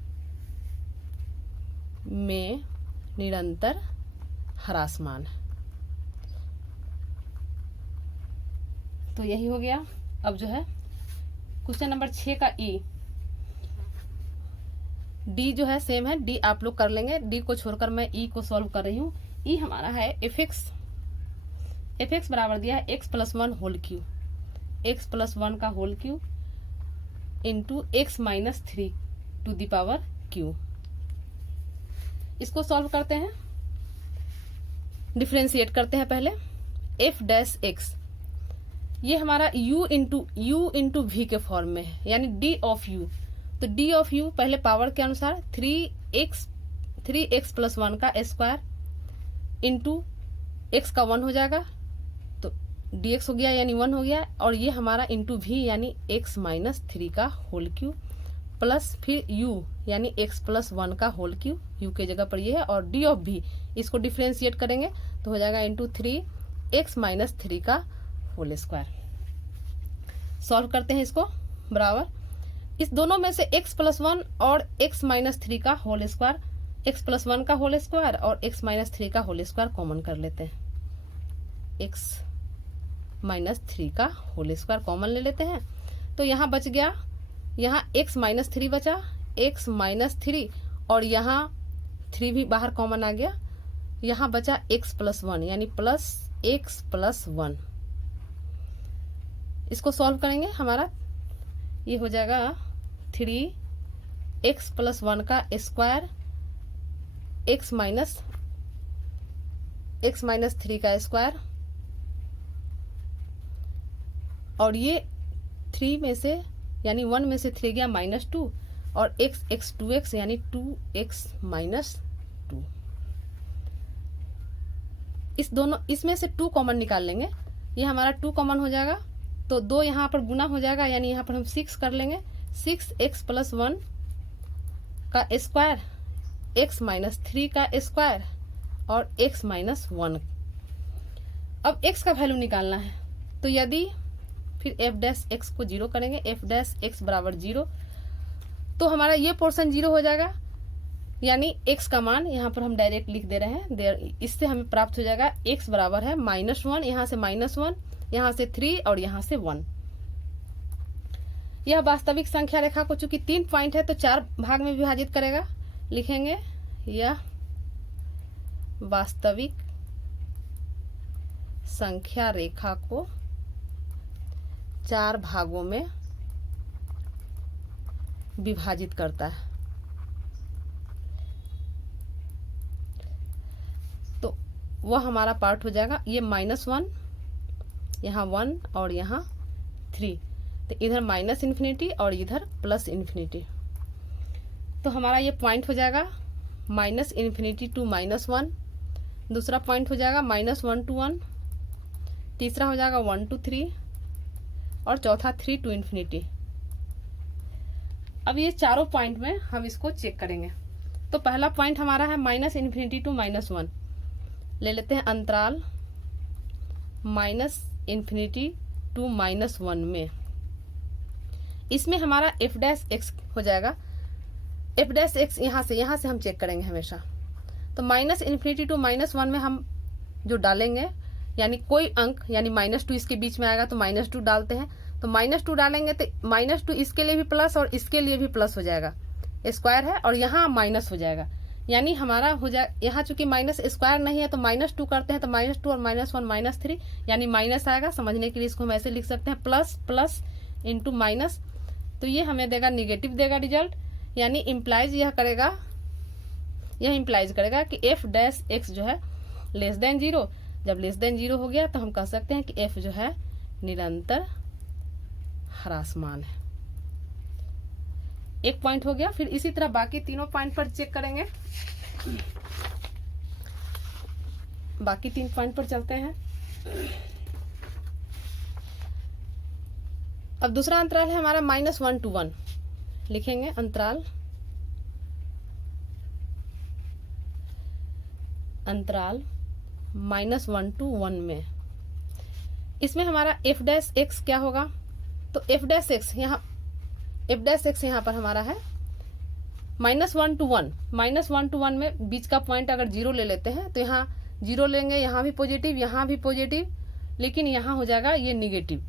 में निरंतर ह्रासमान। तो यही हो गया। अब जो है क्वेश्चन नंबर 6 का ई, डी जो है सेम है, डी आप लोग कर लेंगे, डी को छोड़कर मैं ई को सॉल्व कर रही हूँ। ई हमारा है एफ एक्स बराबर दिया है x+1 होल क्यूब, x+1 का whole cube into x-3 to the power q. इसको सॉल्व करते हैं, डिफ्रेंशिएट करते हैं पहले। एफ डैश एक्स ये हमारा u इंटू v के फॉर्म में है, यानी d ऑफ u। तो d ऑफ u पहले पावर के अनुसार 3x+1 का स्क्वायर इंटू x का 1 हो जाएगा, तो dx हो गया यानी 1 हो गया, और ये हमारा इंटू v यानी x-3 का होल क्यूब प्लस फिर u यानी x+1 का होल क्यूब, u के जगह पर ये है, और d ऑफ v इसको डिफ्रेंशिएट करेंगे तो हो जाएगा इंटू 3x-3 का होल स्क्वायर। सॉल्व करते हैं इसको, बराबर इस दोनों में से x+1 और x-3 का होल स्क्वायर, x+1 का होल स्क्वायर और x-3 का होल स्क्वायर कॉमन कर लेते हैं, x-3 का होल स्क्वायर कॉमन ले लेते हैं। तो यहाँ बच गया, यहाँ x-3 बचा, x-3 और यहाँ 3 भी बाहर कॉमन आ गया, यहाँ बचा x+1 यानी प्लस x+1। इसको सॉल्व करेंगे, हमारा ये हो जाएगा 3x+1 का स्क्वायर x-3 का स्क्वायर, और ये 3 में से यानी 1 में से 3 गया -2 और x 2x यानी 2x - 2। इस दोनों इसमें से 2 कॉमन निकाल लेंगे, ये हमारा 2 कॉमन हो जाएगा, तो 2 यहाँ पर गुना हो जाएगा, यानी यहाँ पर हम 6 कर लेंगे, 6x+1 का स्क्वायर x-3 का स्क्वायर और x-1। अब x का वैल्यू निकालना है, तो यदि फिर f डैश x को 0 करेंगे, f डैश x बराबर 0, तो हमारा ये पोर्शन 0 हो जाएगा, यानी x का मान यहाँ पर हम डायरेक्ट लिख दे रहे हैं, इससे हमें प्राप्त हो जाएगा x बराबर है -1, यहाँ से -1, यहाँ से 3 और यहाँ से 1। यह वास्तविक संख्या रेखा को चूंकि 3 पॉइंट है तो 4 भाग में विभाजित करेगा, लिखेंगे यह वास्तविक संख्या रेखा को 4 भागों में विभाजित करता है। तो वह हमारा पार्ट हो जाएगा ये -1, यहाँ 1 और यहाँ 3, तो इधर -इन्फिनिटी और इधर +इन्फिनिटी। तो हमारा ये पॉइंट हो जाएगा -इन्फिनिटी टू -1, दूसरा पॉइंट हो जाएगा -1 to 1, तीसरा हो जाएगा 1 to 3 और चौथा 3 to इन्फिनिटी। अब ये चारों पॉइंट में हम इसको चेक करेंगे। तो पहला पॉइंट हमारा है -इन्फिनिटी टू -1, ले लेते हैं अंतराल -इन्फिनिटी टू -1 में। इसमें हमारा f डैश x हो जाएगा, f डैश x यहाँ से हम चेक करेंगे हमेशा। तो -इन्फिनिटी टू -1 में हम जो डालेंगे, यानी कोई अंक यानी -2 इसके बीच में आएगा तो -2 डालते हैं, तो -2 डालेंगे तो -2 इसके लिए भी प्लस और इसके लिए भी प्लस हो जाएगा, स्क्वायर है, और यहाँ माइनस हो जाएगा, यानी हमारा हो जाए, यहाँ चूंकि माइनस स्क्वायर नहीं है तो -2 करते हैं तो -2 और -1 -3 यानी माइनस आएगा। समझने के लिए इसको हम ऐसे लिख सकते हैं प्लस इंटू माइनस, तो ये हमें देगा निगेटिव देगा रिजल्ट, यानी इम्प्लाइज यह इम्प्लाइज करेगा कि f डैश x जो है लेस देन 0। जब लेस देन 0 हो गया तो हम कह सकते हैं कि f जो है निरंतर ह्रासमान है। एक पॉइंट हो गया। फिर इसी तरह बाकी तीनों पॉइंट पर चेक करेंगे। बाकी 3 पॉइंट पर चलते हैं। अब दूसरा अंतराल है हमारा -1 to 1, लिखेंगे अंतराल -1 to 1 में। इसमें हमारा एफ डैश एक्स क्या होगा, तो एफ डैश एक्स यहाँ पर हमारा है -1 to 1। -1 to 1 में बीच का पॉइंट अगर 0 ले लेते हैं तो यहाँ 0 लेंगे, यहाँ भी पॉजिटिव, यहाँ भी पॉजिटिव, लेकिन यहाँ हो जाएगा ये निगेटिव।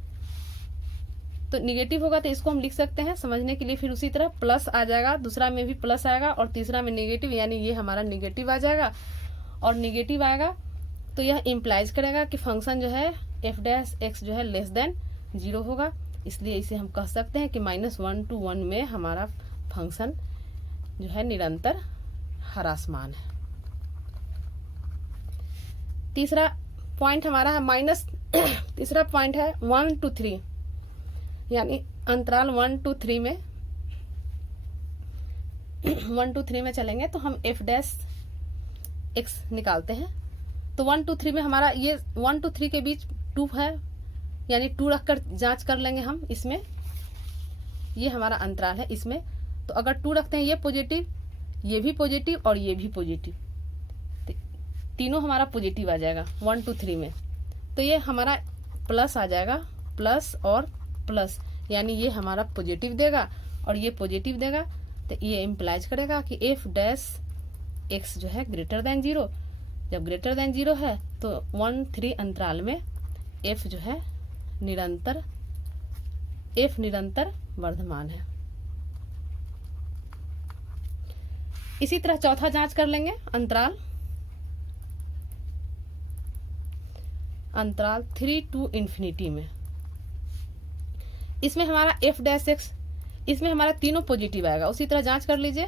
तो निगेटिव होगा तो इसको हम लिख सकते हैं समझने के लिए, फिर उसी तरह प्लस आ जाएगा, दूसरा में भी प्लस आएगा और तीसरा में निगेटिव, यानी ये हमारा निगेटिव आ जाएगा। और निगेटिव आएगा तो यह इम्प्लाइज करेगा कि फंक्शन जो है एफ डैश एक्स जो है लेस देन 0 होगा, इसलिए इसे हम कह सकते हैं कि -1 to 1 में हमारा फंक्शन जो है निरंतर ह्रासमान है। तीसरा पॉइंट हमारा है तीसरा पॉइंट है 1 to 3, यानी अंतराल 1 to 3 में 1 to 3 में चलेंगे तो हम एफ डैश एक्स निकालते हैं। तो 1 to 3 में हमारा ये 1 to 3 के बीच 2 है, यानी 2 रखकर जांच कर लेंगे हम इसमें, ये हमारा अंतराल है इसमें। तो अगर 2 रखते हैं, ये पॉजिटिव, ये भी पॉजिटिव और ये भी पॉजिटिव, तो तीनों हमारा पॉजिटिव आ जाएगा 1 to 3 में। तो ये हमारा प्लस आ जाएगा, प्लस और प्लस, यानी ये हमारा पॉजिटिव देगा और ये पॉजिटिव देगा। तो ये इम्प्लाइज करेगा कि एफ डैश एक्स जो है ग्रेटर देन 0। जब ग्रेटर देन 0 है तो 1 3 अंतराल में एफ जो है निरंतर वर्धमान है। इसी तरह चौथा जांच कर लेंगे, अंतराल 3 to इंफिनिटी में। इसमें हमारा एफ डैश एक्स, इसमें हमारा तीनों पॉजिटिव आएगा, उसी तरह जांच कर लीजिए,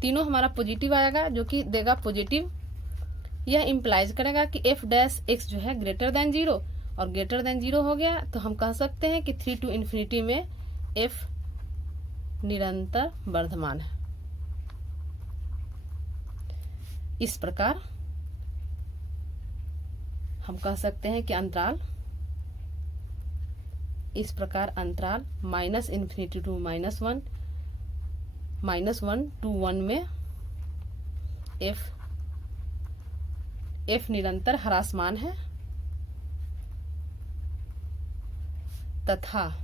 तीनों हमारा पॉजिटिव आएगा जो कि देगा पॉजिटिव। यह इम्प्लाइज करेगा कि एफ डैश एक्स जो है ग्रेटर देन 0, और ग्रेटर देन 0 हो गया तो हम कह सकते हैं कि 3 to इंफिनिटी में एफ निरंतर वर्धमान है। इस प्रकार हम कह सकते हैं कि अंतराल -इन्फिनिटी टू -1 to 1 में एफ निरंतर ह्रासमान है, तथा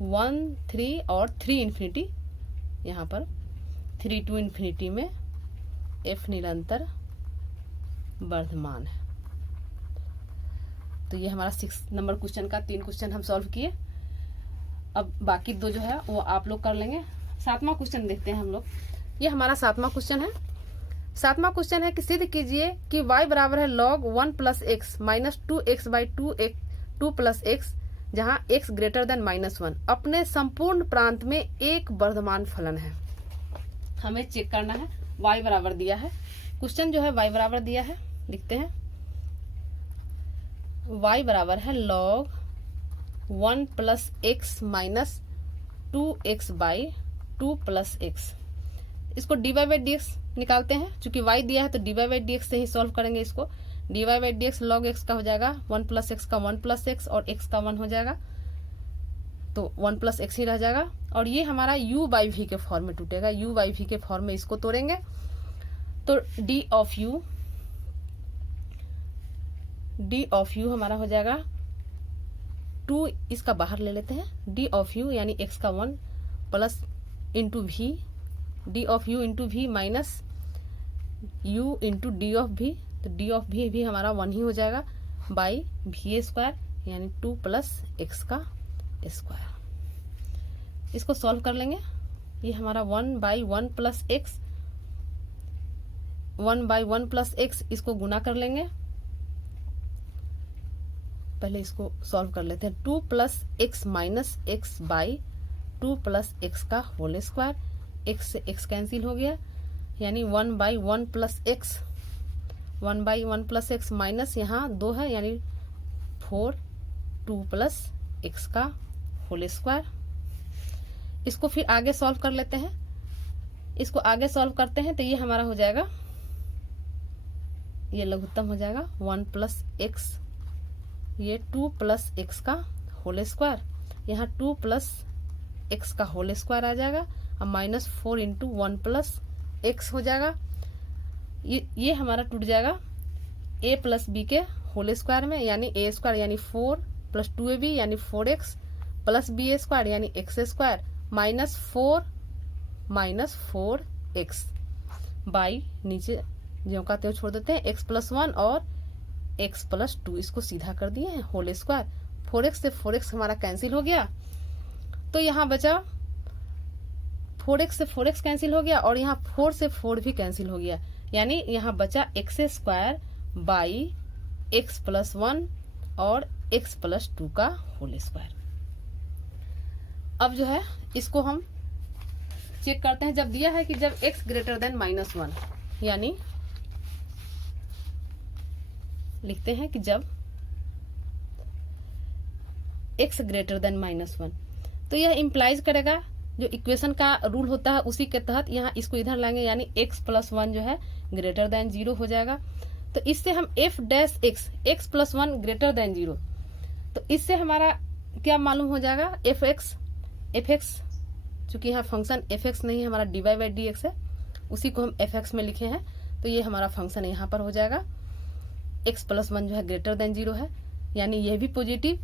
1 3 और 3 इंफिनिटी, यहाँ पर 3 to इंफिनिटी में एफ निरंतर वर्धमान है। तो ये हमारा 6 नंबर क्वेश्चन का 3 क्वेश्चन हम सॉल्व किए। अब बाकी 2 जो है वो आप लोग कर लेंगे। 7वां क्वेश्चन देखते हैं हम लोग। ये हमारा 7वां क्वेश्चन है। 7वां क्वेश्चन है कि सिद्ध कीजिए कि y बराबर है log 1 + x - 2x/2 + x, जहाँ x ग्रेटर देन -1 अपने संपूर्ण प्रांत में एक वर्धमान फलन है। हमें चेक करना है, y बराबर दिया है, क्वेश्चन जो है y बराबर दिया है, लिखते हैं y बराबर है log 1 + x - 2x/2 + x। इसको dy/dx निकालते हैं, चूंकि y दिया है तो dy/dx से ही सॉल्व करेंगे इसको। dy/dx log x का हो जाएगा 1 + x का 1 + x और x का 1 हो जाएगा, तो 1 + x ही रह जाएगा। और ये हमारा u/v के फॉर्म में टूटेगा, u/v के फॉर्म में इसको तोड़ेंगे तो d of u हमारा हो जाएगा 2, इसका बाहर ले लेते हैं, d of u यानी x का 1 plus into v, d of u into v minus u into d of v, तो d of v भी हमारा 1 ही हो जाएगा, बाई va² यानी 2 + x का स्क्वायर। इसको सॉल्व कर लेंगे, ये हमारा 1/1 + x, 1/1 + x, इसको गुना कर लेंगे। पहले इसको सॉल्व कर लेते हैं। 2 + x - x/2 + x का होल स्क्वायर, x से x कैंसिल हो गया, यानी 1/1 + x, 1/1 + x माइनस यहाँ 2 है, यानी 4 2 + x का होल स्क्वायर। इसको फिर आगे सॉल्व कर लेते हैं। इसको आगे सॉल्व करते हैं तो ये हमारा हो जाएगा, ये लघुत्तम हो जाएगा 1 + x, ये 2 + x का होल स्क्वायर, यहाँ 2 + x का होल स्क्वायर आ जाएगा, अब -4 × 1 + x हो जाएगा। ये हमारा टूट जाएगा a + b के होल स्क्वायर में यानी ए स्क्वायर यानी 4 प्लस 2ab यानी 4x प्लस बी स्क्वायर यानी x square minus 4x by नीचे जो का त्यों छोड़ देते हैं x प्लस 1 और x प्लस 2 इसको सीधा कर दिए हैं होल स्क्वायर। 4x से 4x हमारा कैंसिल हो गया तो यहाँ बचा 4x से 4x कैंसिल हो गया और यहाँ 4 से 4 भी कैंसिल हो गया यानी यहाँ बचा x square by x plus 1 और x प्लस 2 का होल स्क्वायर। अब जो है इसको हम चेक करते हैं जब दिया है कि जब x ग्रेटर देन -1 यानी लिखते हैं कि जब x ग्रेटर देन -1 तो यह इंप्लाइज करेगा जो इक्वेशन का रूल होता है उसी के तहत यहाँ इसको इधर लाएंगे यानी x प्लस 1 जो है ग्रेटर देन 0 हो जाएगा। तो इससे हम f dash x plus 1 greater than 0 तो इससे हमारा क्या मालूम हो जाएगा fx चूंकि यहाँ फंक्शन fx नहीं है हमारा dy बाई dx है उसी को हम fx में लिखे हैं तो ये हमारा फंक्शन यहाँ पर हो जाएगा x प्लस 1 जो है ग्रेटर देन 0 है यानी ये भी पॉजिटिव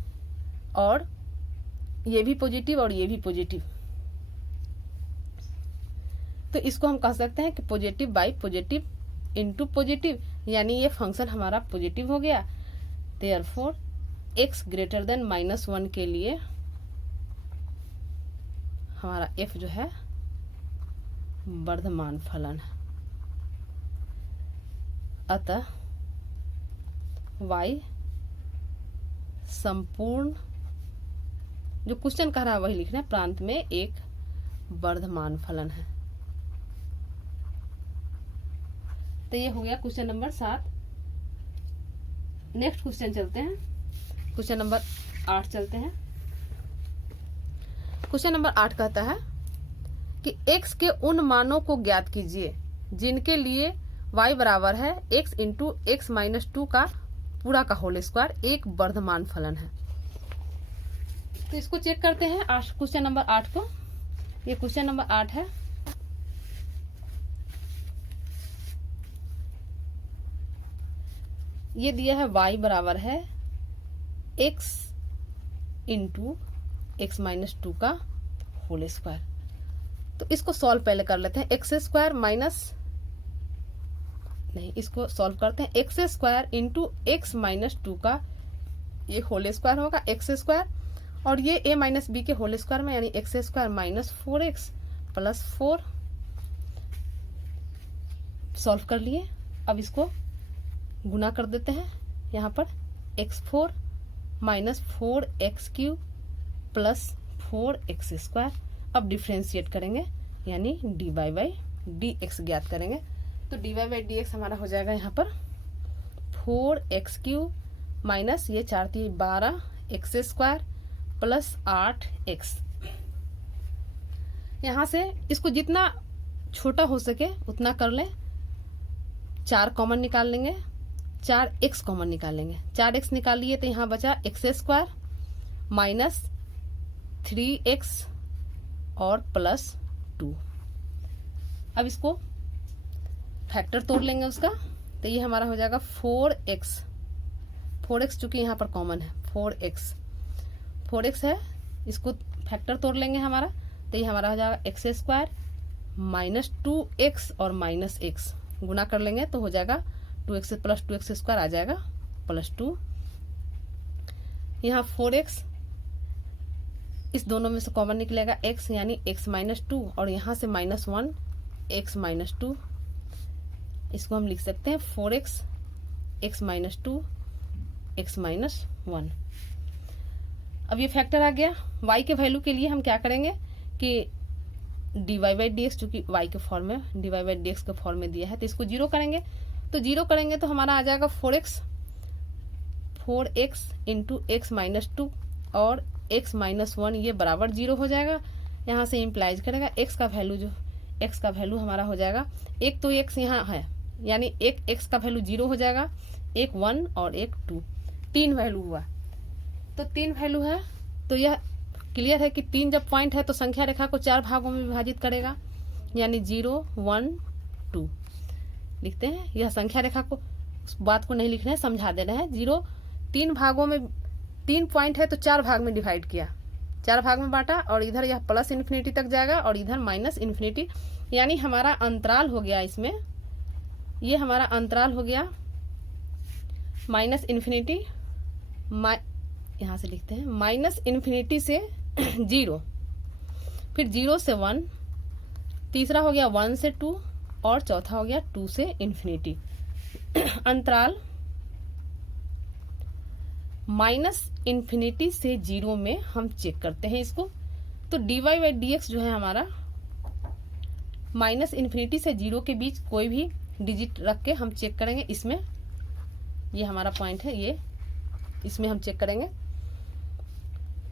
और ये भी पॉजिटिव और ये भी पॉजिटिव। तो इसको हम कह सकते हैं कि positive by positive into positive यानी ये फंक्शन हमारा पॉजिटिव हो गया। देयरफॉर x ग्रेटर देन -1 के लिए हमारा f जो है वर्धमान फलन है। अतः y संपूर्ण जो क्वेश्चन कह रहा है वही लिखना है प्रांत में एक वर्धमान फलन है। तो ये हो गया क्वेश्चन नंबर 7। नेक्स्ट क्वेश्चन चलते हैं क्वेश्चन नंबर 8 चलते हैं। क्वेश्चन नंबर 8 कहता है कि x के उन मानों को ज्ञात कीजिए जिनके लिए y बराबर है x इंटू एक्स माइनस 2 का पूरा का होल स्क्वायर एक वर्धमान फलन है। तो इसको चेक करते हैं क्वेश्चन नंबर 8 को। ये क्वेश्चन नंबर 8 है। ये दिया है y बराबर है x इंटू एक्स माइनस 2 का होल स्क्वायर। तो इसको सॉल्व पहले कर लेते हैं एक्स स्क्वायर माइनस नहीं इसको सॉल्व करते हैं x square into x minus 2 का ये होल स्क्वायर होगा एक्स स्क्वायर और ये a माइनस बी के होल स्क्वायर में यानी x square minus 4x plus 4 solve कर लिए। अब इसको गुना कर देते हैं यहाँ पर x4 minus 4x³ plus 4x square. अब डिफ्रेंशिएट करेंगे यानी dy बाई dx ज्ञात करेंगे तो dy बाई dx हमारा हो जाएगा यहाँ पर 4x³ माइनस ये 4 थी 12 x स्क्वायर प्लस 8x। यहाँ से इसको जितना छोटा हो सके उतना कर लें। 4 कॉमन निकाल लेंगे 4x कॉमन निकालेंगे 4x निकाल लिए तो यहाँ बचा एक्स स्क्वायर माइनस 3x और प्लस 2। अब इसको फैक्टर तोड़ लेंगे उसका तो ये हमारा हो जाएगा 4x चूंकि यहाँ पर कॉमन है 4x है इसको फैक्टर तोड़ लेंगे हमारा तो ये हमारा हो जाएगा एक्स स्क्वायर माइनस 2x और माइनस x गुना कर लेंगे तो हो जाएगा 2x प्लस 2x स्क्वायर आ जाएगा प्लस 2। यहाँ 4x इस दोनों में से कॉमन निकलेगा x यानी x माइनस 2 और यहाँ से माइनस 1 x माइनस 2 इसको हम लिख सकते हैं 4x x minus 2 x minus 1। अब ये फैक्टर आ गया। y के वैल्यू के लिए हम क्या करेंगे कि dy बाई dx चूंकि y के फॉर्म में dy बाई dx के फॉर्म में दिया है तो इसको जीरो करेंगे तो हमारा आ जाएगा 4x इंटू एक्स माइनस 2 और x माइनस 1 ये बराबर 0 हो जाएगा। यहाँ से इम्प्लाइज करेगा x का वैल्यू हमारा हो जाएगा एक तो x यहाँ है यानी एक x का वैल्यू 0 हो जाएगा एक 1 और एक 2 3 वैल्यू हुआ। तो 3 वैल्यू है तो यह क्लियर है कि 3 जब पॉइंट है तो संख्या रेखा को 4 भागों में विभाजित करेगा यानी 0 1 2 लिखते हैं। यह संख्या रेखा को उस बात को नहीं लिख रहे हैं, समझा दे रहे हैं। 0 3 भागों में, 3 पॉइंट है तो 4 भाग में डिवाइड किया, 4 भाग में बांटा, और इधर यह प्लस इन्फिनिटी तक जाएगा और इधर माइनस इन्फिनिटी, यानी हमारा अंतराल हो गया इसमें, ये हमारा अंतराल हो गया माइनस इन्फिनिटी, यहाँ से लिखते हैं माइनस इन्फिनिटी से 0, फिर 0 से 1, तीसरा हो गया 1 से 2 और चौथा हो गया 2 से इन्फिनिटी। अंतराल माइनस इन्फिनिटी से 0 में हम चेक करते हैं इसको। तो dy बाई dx जो है हमारा माइनस इन्फिनिटी से 0 के बीच कोई भी डिजिट रख के हम चेक करेंगे। इसमें ये हमारा पॉइंट है, ये इसमें हम चेक करेंगे,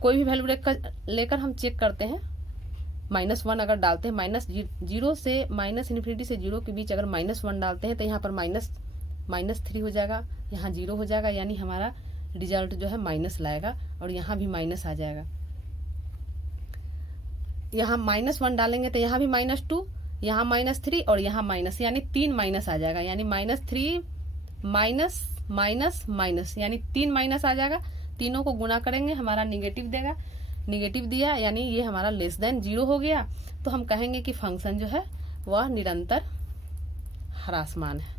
कोई भी वैल्यू लेकर हम चेक करते हैं। -1 अगर डालते हैं, -0 से माइनस इन्फिनिटी से 0 के बीच अगर -1 डालते हैं तो यहाँ पर -3 हो जाएगा, यहाँ 0 हो जाएगा, यानी हमारा रिजल्ट जो है माइनस लाएगा और यहाँ भी माइनस आ जाएगा। यहाँ -1 डालेंगे तो यहाँ भी -2, यहाँ -3 और यहाँ माइनस, यानी 3 माइनस आ जाएगा, यानी -3 माइनस माइनस माइनस, यानी 3 माइनस आ जाएगा। तीनों को गुना करेंगे, हमारा निगेटिव देगा, निगेटिव दिया यानी ये हमारा लेस देन 0 हो गया। तो हम कहेंगे कि फंक्शन जो है वह निरंतर ह्रासमान है।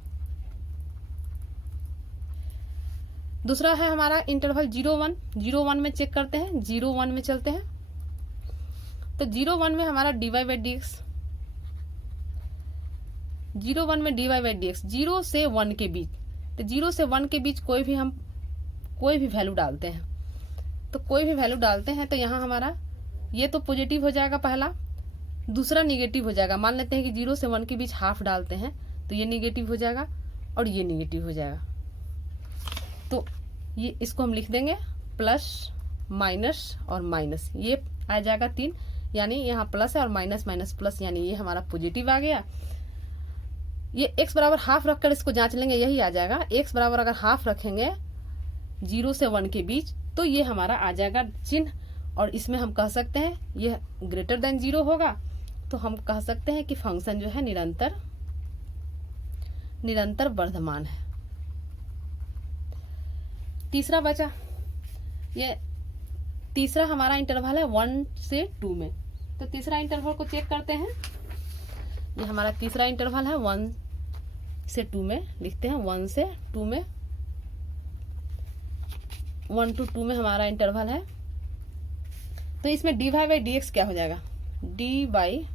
दूसरा है हमारा इंटरवल 0-1, 0-1 में चेक करते हैं, 0-1 में चलते हैं। तो 0-1 में हमारा dy बाई dx, 0-1 में dy बाई dx 0 से 1 के बीच, तो 0 से 1 के बीच कोई भी वैल्यू डालते हैं, तो कोई भी वैल्यू डालते हैं तो यहाँ हमारा ये तो पॉजिटिव हो जाएगा पहला, दूसरा निगेटिव हो जाएगा। मान लेते हैं कि 0 से 1 के बीच हाफ डालते हैं तो ये निगेटिव हो जाएगा और ये निगेटिव हो जाएगा। तो ये इसको हम लिख देंगे प्लस माइनस और माइनस, ये आ जाएगा 3, यानी यहाँ प्लस है और माइनस माइनस प्लस, यानी ये हमारा पॉजिटिव आ गया। ये x बराबर हाफ रखकर इसको जांच लेंगे, यही आ जाएगा। x बराबर अगर हाफ रखेंगे 0 से 1 के बीच तो ये हमारा आ जाएगा चिन्ह, और इसमें हम कह सकते हैं ये ग्रेटर देन 0 होगा, तो हम कह सकते हैं कि फंक्शन जो है निरंतर वर्धमान है। तीसरा बचा, ये तीसरा हमारा इंटरवल है 1 से 2 में। तो तीसरा इंटरवल को चेक करते हैं, ये हमारा तीसरा इंटरवल है 1 से 2 में, लिखते हैं 1 से 2 में, 1 to 2 में हमारा इंटरवल है। तो इसमें dy बाई dx क्या हो जाएगा, dy बाई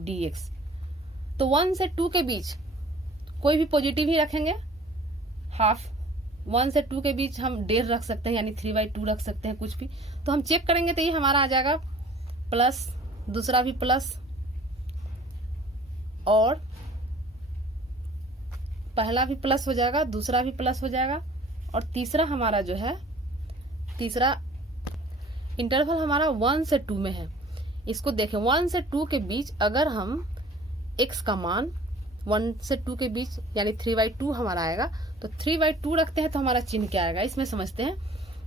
dx। तो 1 से 2 के बीच कोई भी पॉजिटिव ही रखेंगे, हाफ 1 से 2 के बीच हम 1.5 रख सकते हैं, यानी 3/2 रख सकते हैं, कुछ भी। तो हम चेक करेंगे तो ये हमारा आ जाएगा प्लस, दूसरा भी प्लस, और पहला भी प्लस हो जाएगा, दूसरा भी प्लस हो जाएगा, और तीसरा हमारा जो है, तीसरा इंटरवल हमारा 1 से 2 में है। इसको देखें, 1 से 2 के बीच अगर हम x का मान 1 से 2 के बीच यानी 3/2 हमारा आएगा, तो 3/2 रखते हैं तो हमारा चिन्ह क्या आएगा इसमें समझते हैं।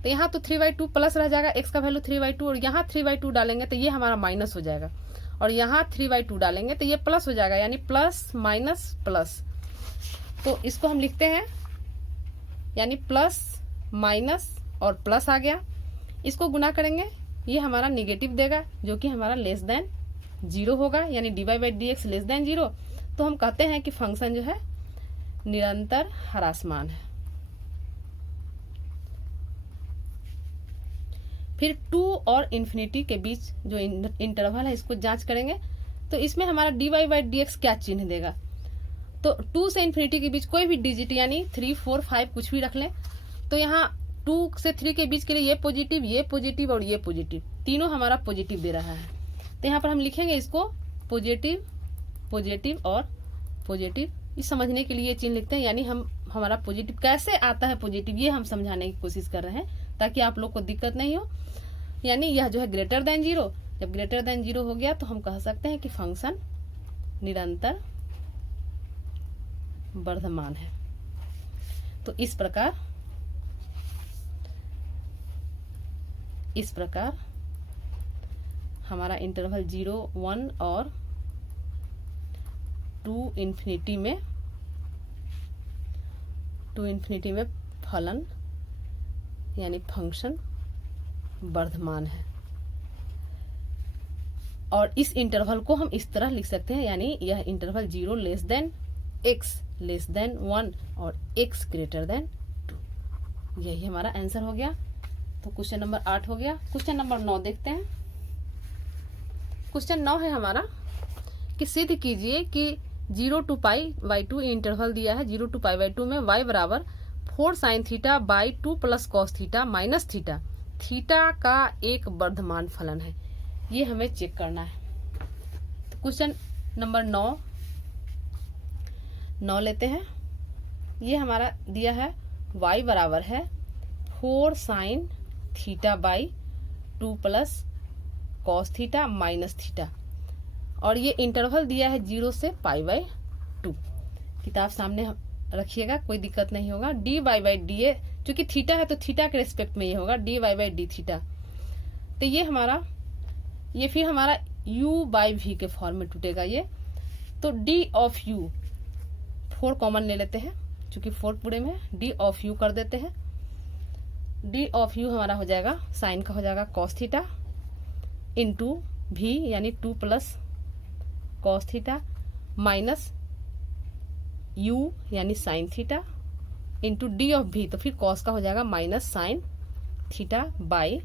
तो यहाँ तो 3/2 प्लस रह जाएगा, x का वैल्यू 3/2, और यहाँ 3/2 डालेंगे तो ये हमारा माइनस हो जाएगा, और यहाँ 3/2 डालेंगे तो ये प्लस हो जाएगा, यानी प्लस माइनस प्लस। तो इसको हम लिखते हैं, यानी प्लस माइनस और प्लस आ गया, इसको गुना करेंगे ये हमारा निगेटिव देगा, जो कि हमारा लेस देन 0 होगा, यानी dy by dx less than 0। तो हम कहते हैं कि फंक्शन जो है निरंतर ह्रासमान है। फिर 2 और इन्फिनिटी के बीच जो इंटरवल है इसको जांच करेंगे, तो इसमें हमारा dy बाई dx क्या चिन्ह देगा। तो 2 से इन्फिनिटी के बीच कोई भी डिजिट यानी 3, 4, 5 कुछ भी रख लें, तो यहाँ 2 से 3 के बीच के लिए ये पॉजिटिव और ये पॉजिटिव, तीनों हमारा पॉजिटिव दे रहा है। तो यहाँ पर हम लिखेंगे इसको पॉजिटिव पॉजिटिव और पॉजिटिव। इस समझने के लिए चिन्ह लिखते हैं, यानी हमारा पॉजिटिव कैसे आता है, पॉजिटिव ये हम समझाने की कोशिश कर रहे हैं ताकि आप लोग को दिक्कत नहीं हो। यानी यह जो है ग्रेटर देन 0, जब ग्रेटर देन 0 हो गया तो हम कह सकते हैं कि फंक्शन निरंतर वर्धमान है। तो इस प्रकार हमारा इंटरवल 0, 1 और 2 इन्फिनिटी में टू इन्फिनिटी में फलन यानी फंक्शन वर्धमान है। और इस इंटरवल को हम इस तरह लिख सकते हैं, यानी यह interval 0 less than x less than 1 और x ग्रेटर देन 2। यही हमारा आंसर हो गया। तो क्वेश्चन नंबर 8 हो गया। क्वेश्चन नंबर 9 देखते हैं। क्वेश्चन 9 है हमारा कि सिद्ध कीजिए कि 0 to π/2 इंटरवल दिया है। 0 to π/2 में y बराबर 4 sin theta by 2 plus cos theta minus theta, theta का एक वर्धमान फलन है। ये हमें चेक करना है। तो क्वेश्चन नंबर 9 लेते हैं। ये हमारा दिया है y बराबर है 4 sin theta by 2 plus cos theta minus theta, और ये इंटरवल दिया है 0 से π/2। किताब सामने रखिएगा, कोई दिक्कत नहीं होगा। dy/dA चूंकि थीटा है तो थीटा के रिस्पेक्ट में ये होगा dy/d थीटा। तो ये फिर हमारा u/v के फॉर्म में टूटेगा ये। तो d ऑफ u 4 कॉमन ले लेते हैं, चूंकि 4 पूरे में d ऑफ u कर देते हैं। d ऑफ u हमारा हो जाएगा साइन का हो जाएगा कॉस थीटा इंटू v यानी 2 plus cos theta minus u यानी sine theta into d of v, तो फिर कॉस का हो जाएगा minus sine theta by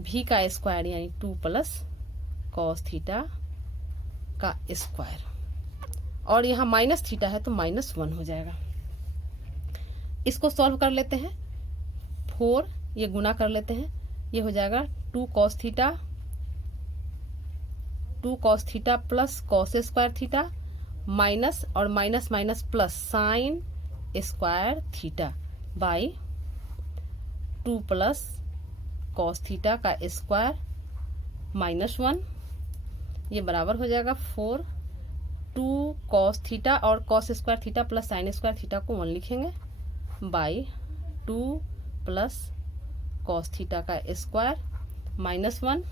v का स्क्वायर यानी 2 प्लस कॉस थीटा का स्क्वायर, और यहाँ माइनस थीटा है तो -1 हो जाएगा। इसको सॉल्व कर लेते हैं। 4 ये गुना कर लेते हैं, ये हो जाएगा 2 cos theta plus cos square theta minus और minus minus plus sine square theta by 2 plus cos theta का स्क्वायर -1, ये बराबर हो जाएगा 4 2 cos थीटा और cos square theta plus sine square theta को 1 लिखेंगे बाई 2 प्लस कॉस थीटा का स्क्वायर -1,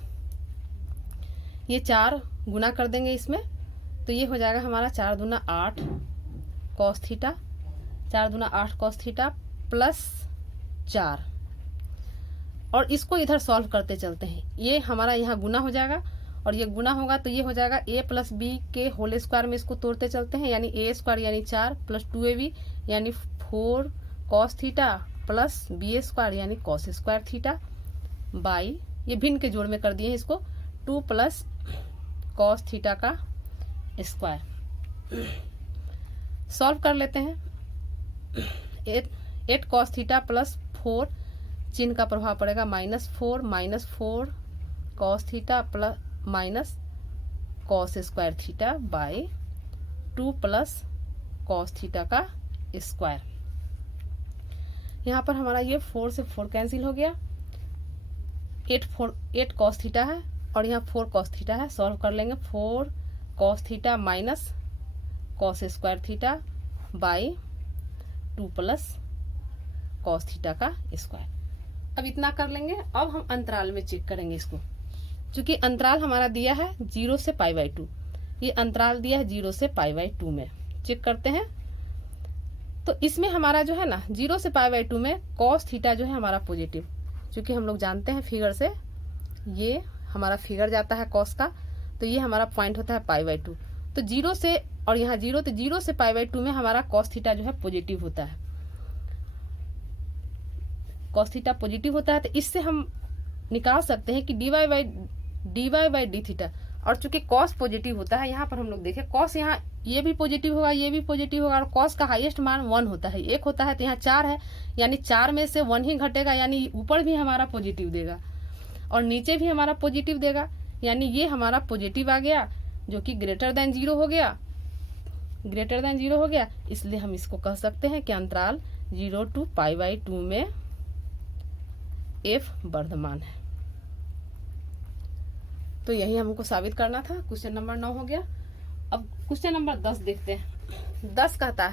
ये 4 गुना कर देंगे इसमें, तो ये हो जाएगा हमारा 4 दूना 8 कॉस थीटा, 4 दूना 8 कॉस थीटा प्लस 4, और इसको इधर सॉल्व करते चलते हैं। ये हमारा यहाँ गुना हो जाएगा और ये गुना होगा तो ये हो जाएगा a प्लस बी के होल स्क्वायर में इसको तोड़ते चलते हैं, यानी a स्क्वायर यानी 4 प्लस 2ab यानी 4 cos theta plus b square यानी कॉस स्क्वायर थीटा बाई, ये भिन्न के जोड़ में कर दिए हैं इसको, 2 प्लस कॉस थीटा का स्क्वायर। सॉल्व कर लेते हैं। 8 कॉस थीटा प्लस 4, चिन्ह का प्रभाव पड़ेगा -4 cos theta plus minus cos square theta by 2 plus cos theta का स्क्वायर। यहाँ पर हमारा ये 4 से 4 कैंसिल हो गया, 8 कॉस थीटा है और यहाँ 4 कॉस थीटा है। सॉल्व कर लेंगे, 4 cos theta minus cos square theta by 2 plus cos theta का स्क्वायर। अब इतना कर लेंगे। अब हम अंतराल में चेक करेंगे इसको, क्योंकि अंतराल हमारा दिया है 0 से π/2, ये अंतराल दिया है 0 से π/2 में। चेक करते हैं तो इसमें हमारा जो है ना 0 से π/2 में कॉस थीटा जो है हमारा पॉजिटिव, क्योंकि हम लोग जानते हैं फिगर से, ये हमारा फिगर जाता है कॉस का, तो ये हमारा पॉइंट होता है π/2। तो 0 से और यहाँ 0, तो 0 से π/2 में हमारा कॉस थीटा जो है पॉजिटिव होता है, कॉस थीटा पॉजिटिव होता है। तो इससे हम निकाल सकते हैं कि dy/d थीटा, और चूंकि कॉस पॉजिटिव होता है, यहाँ पर हम लोग देखें कॉस यहाँ ये भी पॉजिटिव होगा, ये भी पॉजिटिव होगा, और कॉस का हाईएस्ट मान 1 होता है, 1 होता है, तो यहाँ 4 है, यानी 4 में से 1 ही घटेगा, यानी ऊपर भी हमारा पॉजिटिव देगा और नीचे भी हमारा पॉजिटिव देगा, यानी ये हमारा पॉजिटिव आ गया जो कि ग्रेटर देन 0 हो गया, ग्रेटर देन 0 हो गया। इसलिए हम इसको कह सकते हैं कि अंतराल 0 to π/2 में f वर्धमान है। तो यही हमको साबित करना था। क्वेश्चन नंबर 9 हो गया। अब क्वेश्चन नंबर 10 देखते हैं। 10 कहता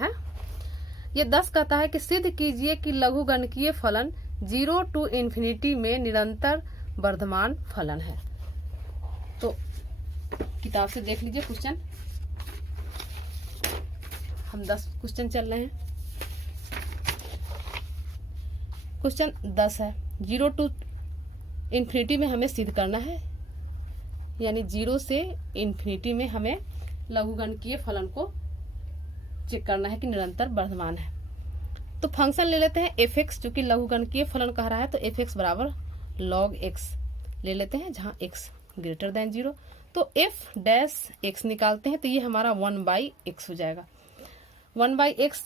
है कि सिद्ध कीजिए कि लघुगणकीय फलन 0 to ∞ में निरंतर वर्धमान फलन है। तो किताब से देख लीजिए क्वेश्चन, हम 10 क्वेश्चन चल रहे हैं। क्वेश्चन 10 है, 0 टू इन्फिनिटी में हमें सिद्ध करना है, यानी 0 से इन्फिनिटी में हमें लघुगणकीय फलन को चेक करना है कि निरंतर वर्धमान है। तो फंक्शन ले लेते हैं एफ एक्स, जो कि लघुगणकीय फलन कह रहा है, तो एफ एक्स बराबर लॉग एक्स ले लेते हैं, जहां एक्स ग्रेटर देन 0। तो एफ डैश एक्स निकालते हैं, तो ये हमारा 1/x हो जाएगा, 1/x।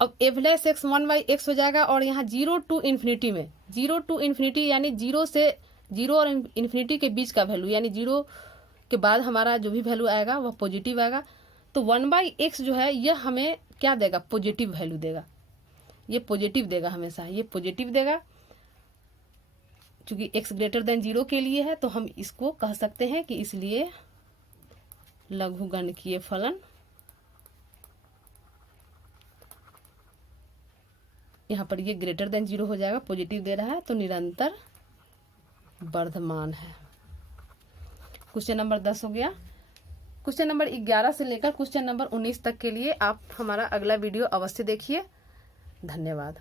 अब एफ डैश एक्स 1/x हो जाएगा, और यहाँ 0 टू इन्फिनिटी में, 0 टू इन्फिनिटी यानी 0 से 0 और इन्फिनिटी के बीच का वैल्यू, यानी 0 के बाद हमारा जो भी वैल्यू आएगा वह पॉजिटिव आएगा। तो 1/x जो है यह हमें क्या देगा, पॉजिटिव वैल्यू देगा, ये पॉजिटिव देगा, हमेशा ये पॉजिटिव देगा। चूंकि x ग्रेटर देन 0 के लिए है, तो हम इसको कह सकते हैं कि इसलिए लघुगणकीय फलन यहाँ पर ये ग्रेटर देन 0 हो जाएगा, पॉजिटिव दे रहा है, तो निरंतर वर्धमान है। क्वेश्चन नंबर 10 हो गया। क्वेश्चन नंबर 11 से लेकर क्वेश्चन नंबर 19 तक के लिए आप हमारा अगला वीडियो अवश्य देखिए। धन्यवाद।